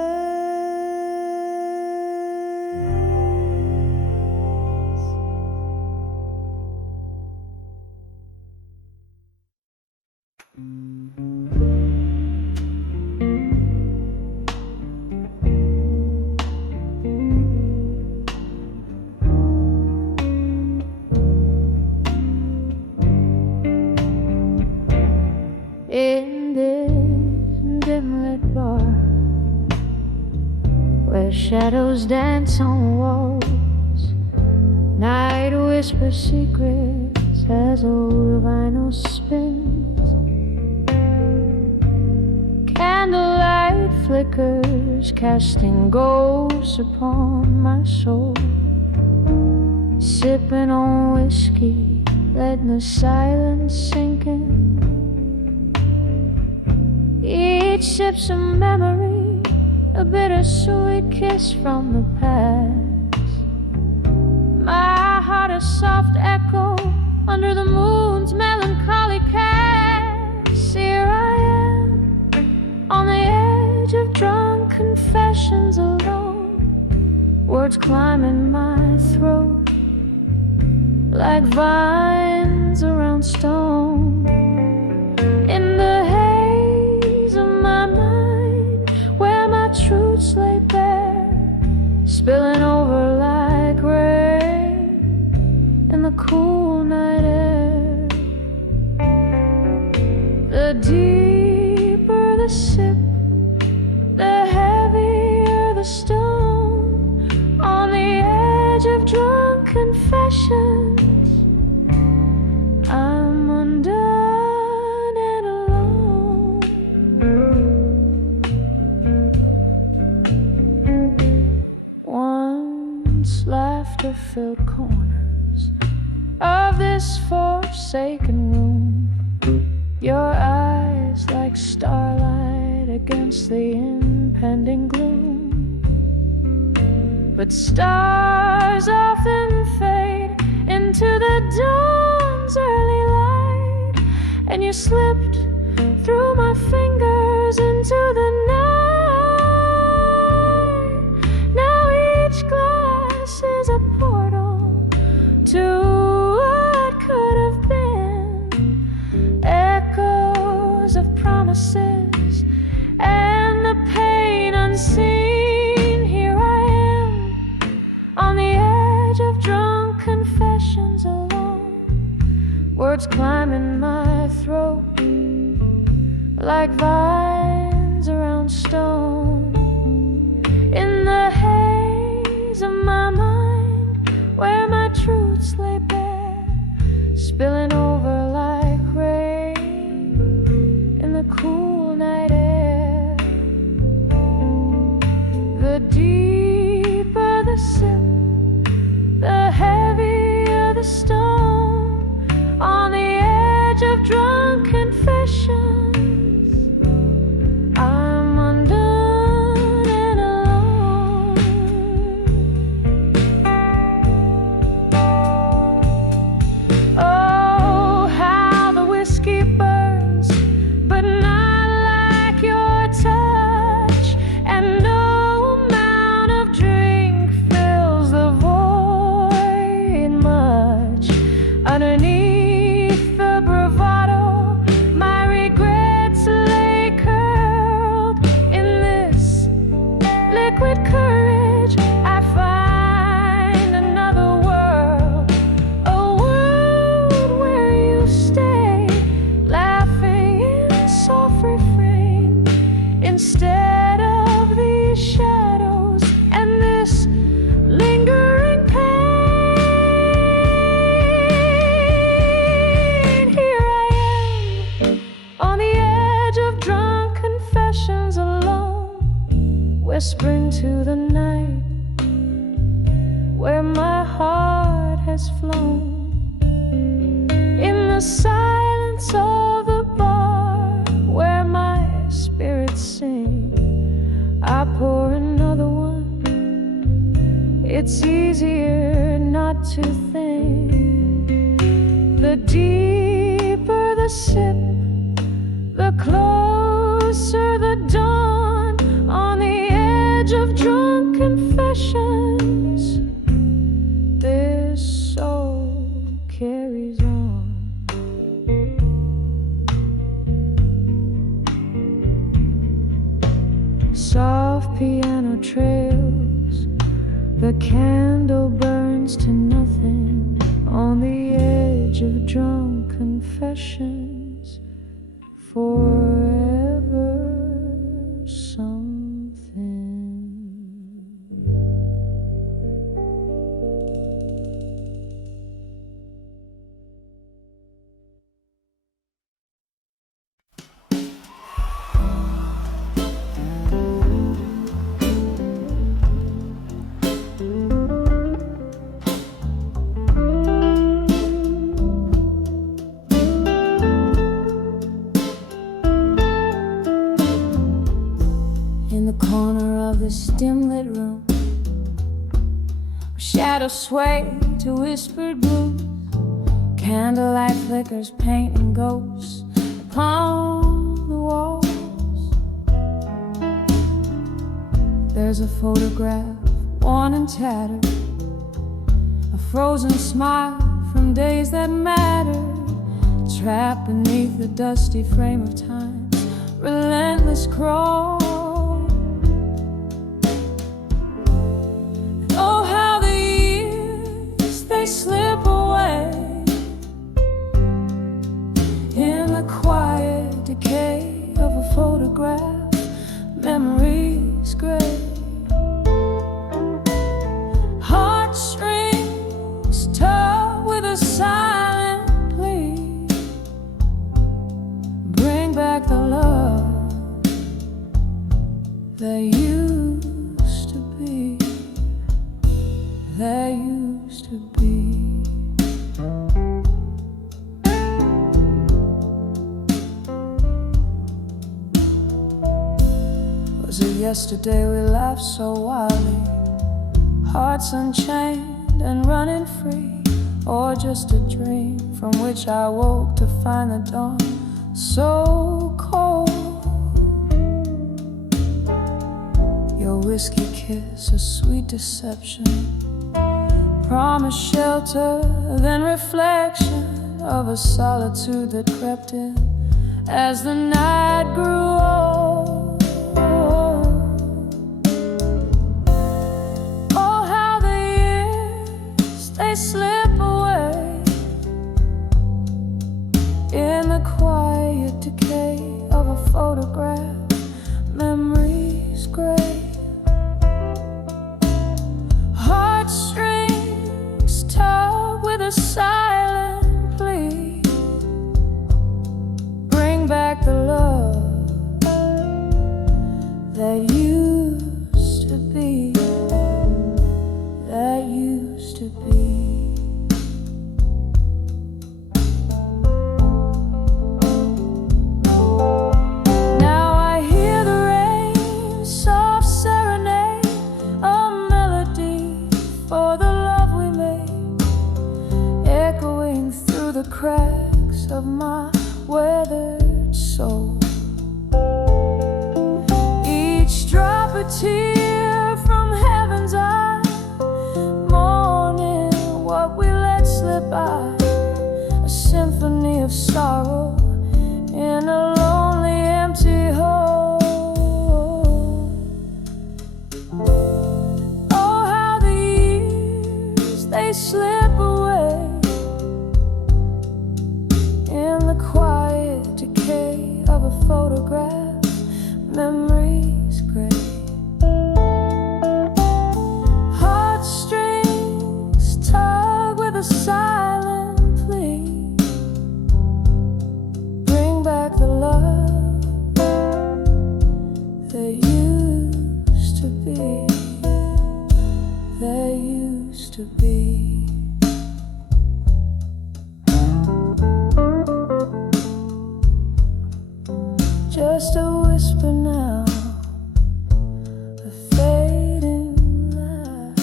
Shadows dance on walls, night whispers secrets as old vinyl spins. Candlelight flickers, casting ghosts upon my soul. Sipping on whiskey, letting the silence sink in. Each sip's a memory, a bittersweet kiss from the past. My heart a soft echo under the moon's melancholy cast. Here I am, on the edge of drunk confessions alone. Words climbing my throat like vines around stone. In the haze of my mind, where my truths lay bare, spilling over like rain in the cool night air. The deeper the sip, the heavier the stone. On the edge of drunk confessions, I'm undone and alone. Once laughter-filled corners of this forsaken room, your eyes like starlight against the impending gloom. But stars often fade into the dawn's early light, and you slipped through my fingers into the night. Now each glass is a portal to what could have been, echoes of promises and the pain unseen. Here I am, on the edge of drunk confessions alone. Words climbing my throat like vines around stone. In the haze of my mind, where my truths lay bare, spilling over like rain in the cool night air. The deeper the sip, the heavier the stone. On the edge of drunk confessions, I'm undone and alone. Oh, how the whiskey burns, but not like your touch, and no amount of drink fills the void much. Underneath the bravado, my regrets lay curled. In this liquid courage, I find another world, a world where you stay, laughing in soft refrain, instead of these shadows and this lingering pain. Here I am, on the edge of drunk confessions alone, whispering to the night where my heart has flown. In the silence of the bar, where my spirits sing, I pour another one. It's easier not to think. The deeper the sip, the closer the dawn. On the edge of drunk confessions, this soul carries on. Soft piano trails, the candle burns to nothing. On the edge of drunk confessions, forever something. Shadows sway to whispered blues. Candlelight flickers painting ghosts upon the walls. There's a photograph, worn and tattered, a frozen smile from days that mattered, trapped beneath the dusty frame of time's relentless crawl. And oh, how the years, they slip away in the quiet decay of a photograph, memories gray. Heartstrings tug with a silent plea, bring back the love that used to be, that used to be. Was it yesterday we laughed so wildly, hearts unchained and running free? Or just a dream from which I woke to find the dawn so cold? Your whiskey kiss, a sweet deception, promise shelter, then reflection of a solitude that crept in as the night grew old. Slip away in the quiet decay of a photograph, memories gray. Heartstrings tug with a silent plea, bring back the love that used to be, that used to be. Cracks of my weathered soul, each drop a tear from heaven's eye, mourning what we let slip by, a symphony of sorrow in a lonely empty hole. Oh, how the years, they slip away in the quiet decay of a photograph, memories gray. Heartstrings tug with a silent plea, bring back the love that used to be, that used to be. Just a whisper now, a fading light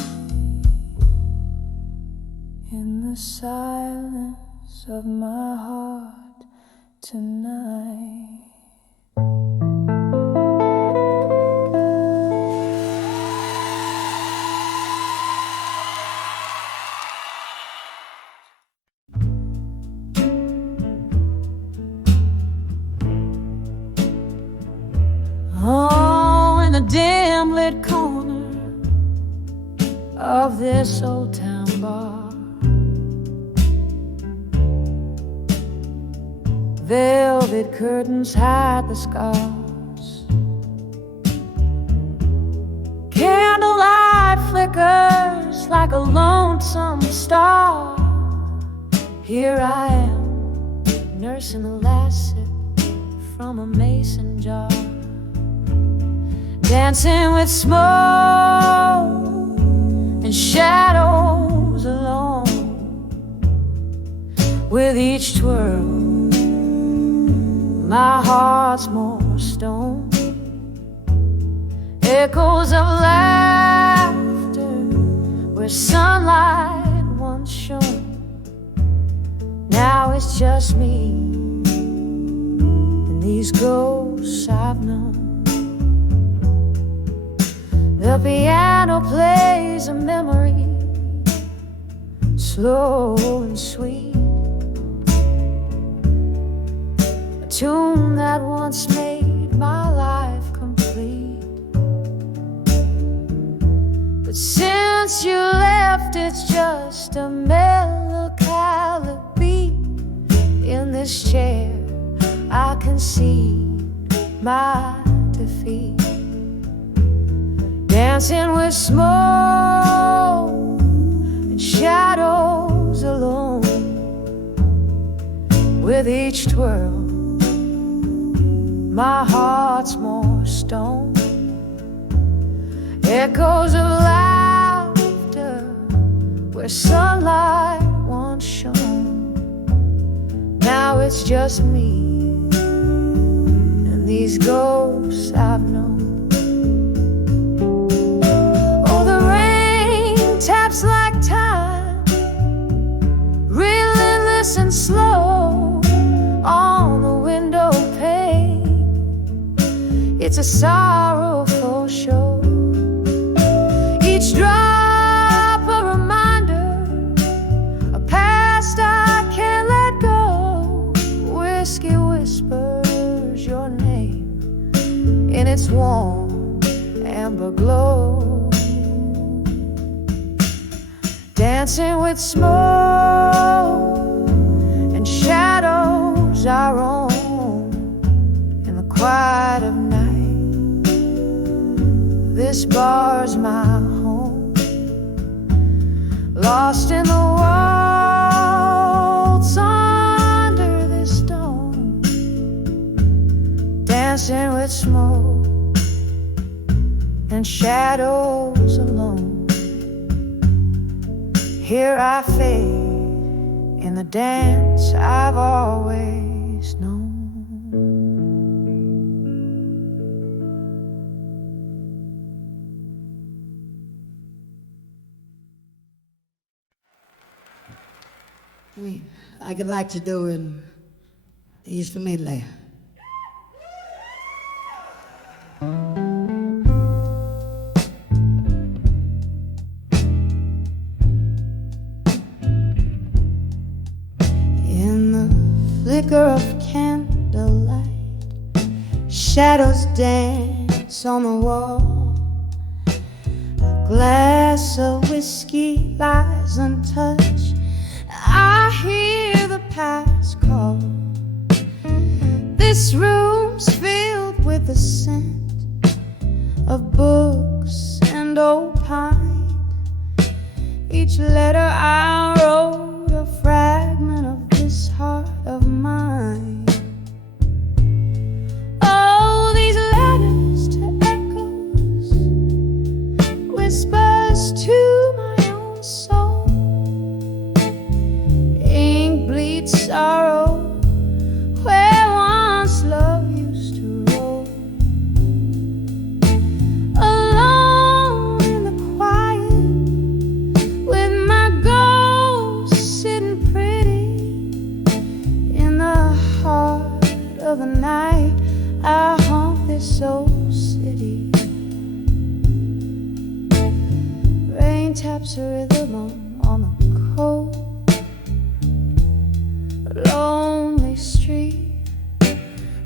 in the silence of my heart tonight. Oh, in the dim lit corner of this old town bar, velvet curtains hide the scars, candlelight flickers like a lonesome star. Here I am, nursing the last sip from a mason jar, dancing with smoke and shadows alone. With each twirl, my heart's more stone. Echoes of laughter where sunlight once shone. Now it's just me and these ghosts I've known. The piano plays a memory, slow and sweet, a tune that once made my life complete. But since you left, it's just a melancholy beat. In this chair I can see my defeat, dancing with smoke and shadows alone. With each twirl my heart's more stone. Echoes of laughter where sunlight once shone. Now it's just me and these ghosts I've known. Oh, the rain taps like time, relentless and slow on the window pane. It's a sorrowful show. Each drop a reminder, a past I can't let go. Whiskey whispers your name in its warm amber glow. Dancing with smoke and shadows our own. In the quiet of night, this bar's my home. Lost in the waltz under this dome. Dancing with smoke and shadows alone. Here I fade in the dance I've always known. I could like to do in the East Medley. In the flicker of candlelight, shadows dance on the wall. A glass of whiskey lies untouched. I hear the past call. This room's filled with the scent of books and old pine. Each letter I wrote a fragment of this heart of mine. Oh, these letters to echoes, whispers to my own soul. Ink bleeds sorrow where once love used to roll. Alone in the quiet with my ghost sitting pretty. In the heart of the night I haunt this old city. Rain taps a rhythm on the cold lonely street.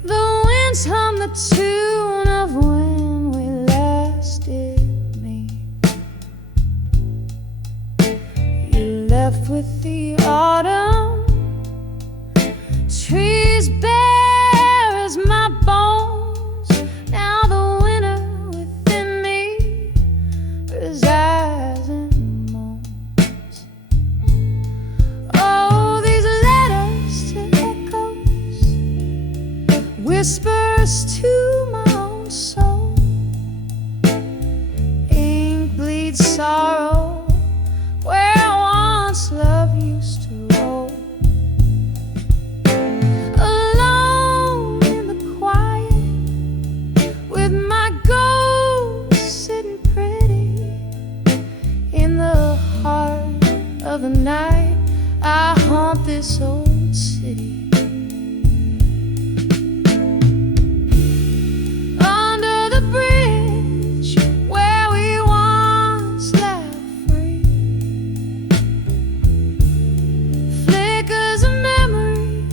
The winds hum the tune of when we last did meet. You left with the autumn, trees bare as my bones. Now the winter within me resides in moans. Oh, these letters to echoes, whispers to my own soul. Ink bleeds sorrow where once love used to roll. Alone in the quiet with my ghost sitting pretty. In the of the night, I haunt this old city. Under the bridge where we once laughed free, flickers of memory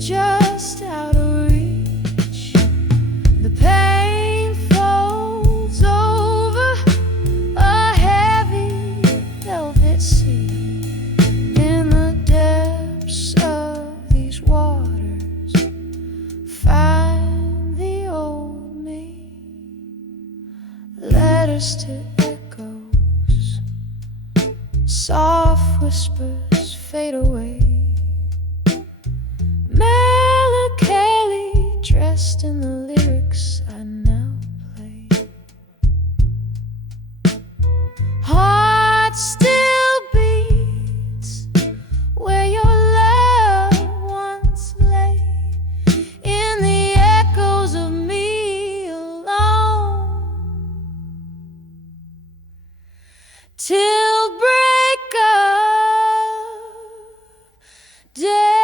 just out of reach. The pain folds over a heavy velvet sea. In the depths of these waters, find the old me. Letters to echoes, soft whispers fade away. Melancholy dressed in the lyrics I now play. Heart still beats where your love once lay, in the echoes of me alone, till break of day.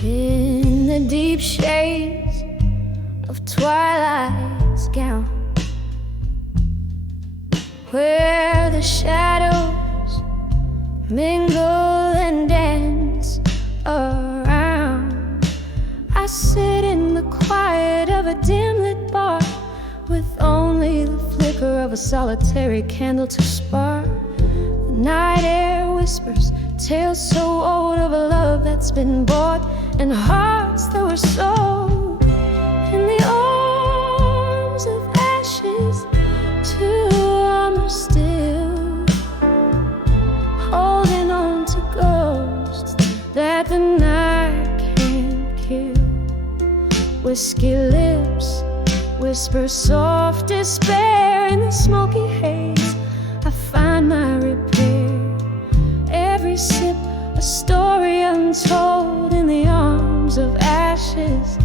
In the deep shades of twilight's gown, where the shadows mingle and dance around, I sit in the quiet of a dim-lit bar, with only the flicker of a solitary candle to spark. The night air whispers tales so old of a love that's been bought, and hearts that were sold in the arms of ashes, to armor still, holding on to ghosts that the night can't kill. Whiskey lips whisper soft despair in the smoky haze. I find my repair. Every sip a story untold, in the arms of ashes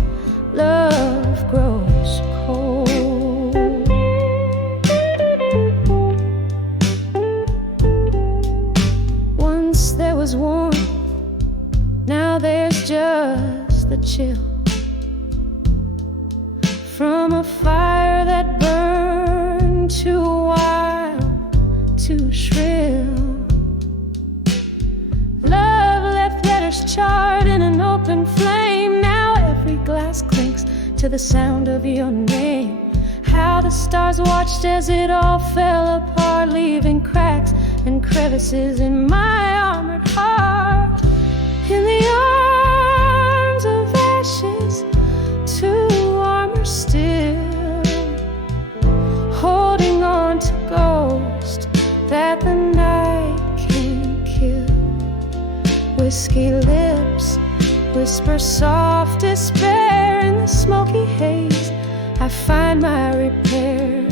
love grows cold. Once there was warmth, now there's just the chill from a fire that burned too wild, too shrill. Love left letters charred in an open flame. Now every glass clinks to the sound of your name. How the stars watched as it all fell apart, leaving cracks and crevices in my armored heart. In the arms of ashes, to armor still, holding on to ghosts that the night can't kill. Whiskey lips whisper soft despair in the smoky haze. I find my repair.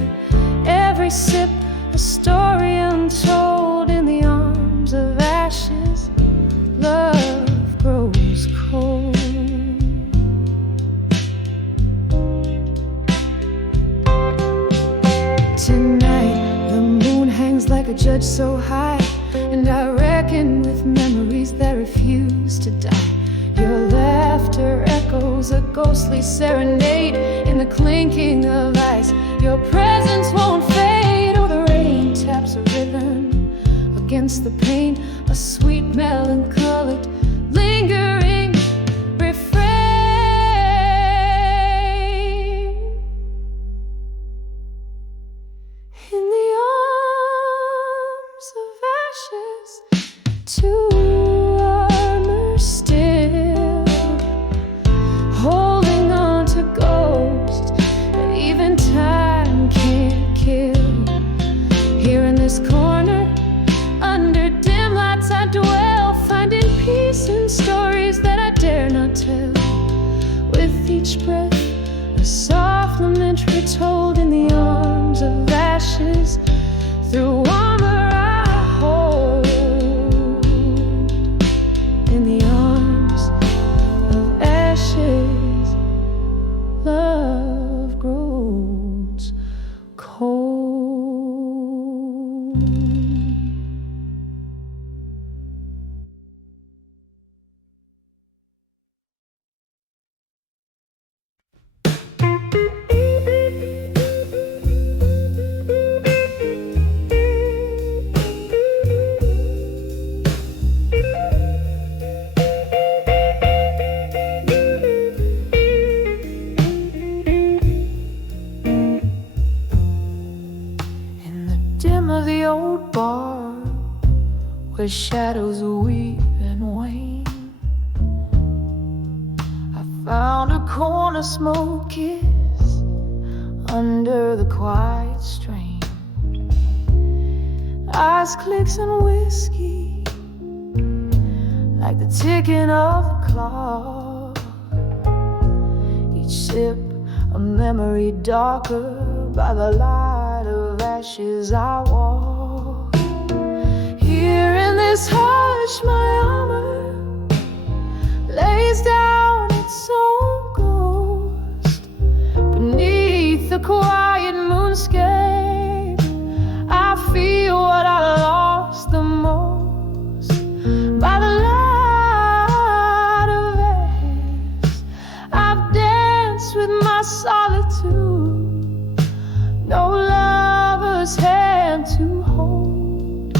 Every sip a story untold, in the arms of ashes love grows cold. Tonight the moon hangs like a judge so high, and I reckon with memories that refuse to die. Your laughter echoes a ghostly serenade in the clinking of ice. Your presence won't fade. Oh, the rain taps a rhythm against the pane, a sweet melancholic lingering refrain. In the arms of ashes, to armor still, holding on to ghosts that even time can't kill. Here in this corner, under dim lights I dwell, finding peace in stories that I dare not tell. With each breath, A soft lament retold in the arms of ashes, through armor I hold. In the arms of ashes, love grows cold. Of the old bar, where shadows weep and wane, I found a corner smoky under the quiet strain. Ice clicks and whiskey, like the ticking of a clock. Each sip a memory darker by the light of ashes I walk. Here in this hush my armor lays down its own ghost. Beneath the quiet moonscape I feel what I lost the most. By the light of ashes I've danced with my solitude. No lover's hand to hold,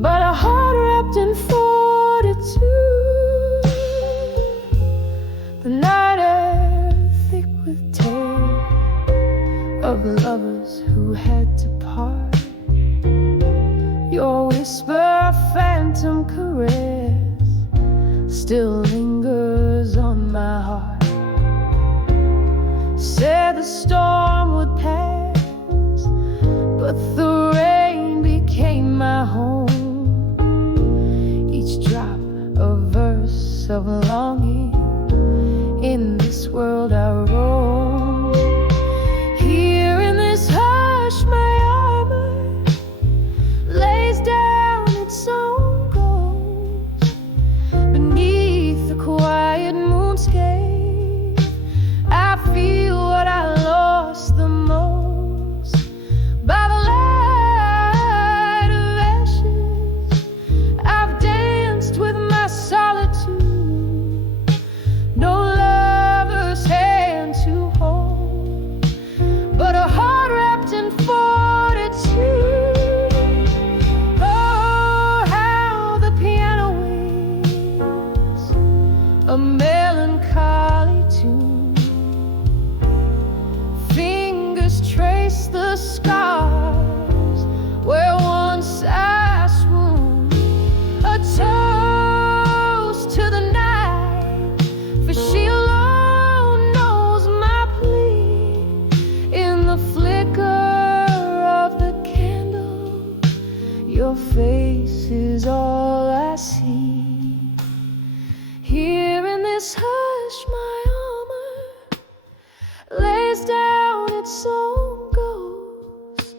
but a heart wrapped in fortitude. The night air thick with tales of lovers who had to part. Your whisper, a phantom caress, still lingers on my heart. Said the storm would pass, but the rain became my home. Each drop a verse of longing. In this world I roam. Here in this hush my armor lays down its own ghost. Beneath the quiet moonscape I feel what I lost the most. By the light of ashes I've danced with my solitude. No lover's hand to hold, but a heart wrapped in fortitude. Oh, how the piano waits a melancholy tune. Fingers trace the scars where once I swooned. A toast to the night, for she alone knows my plea. In the flicker of the candle, your face is all I see. Here in this hush my armor lays down its own ghost.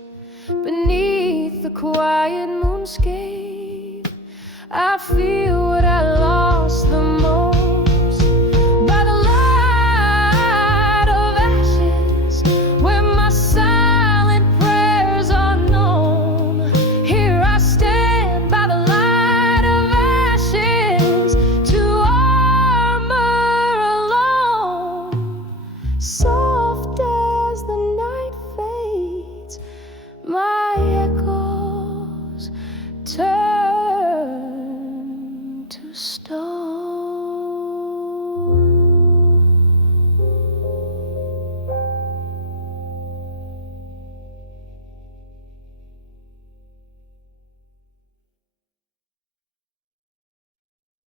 Beneath the quiet moonscape I feel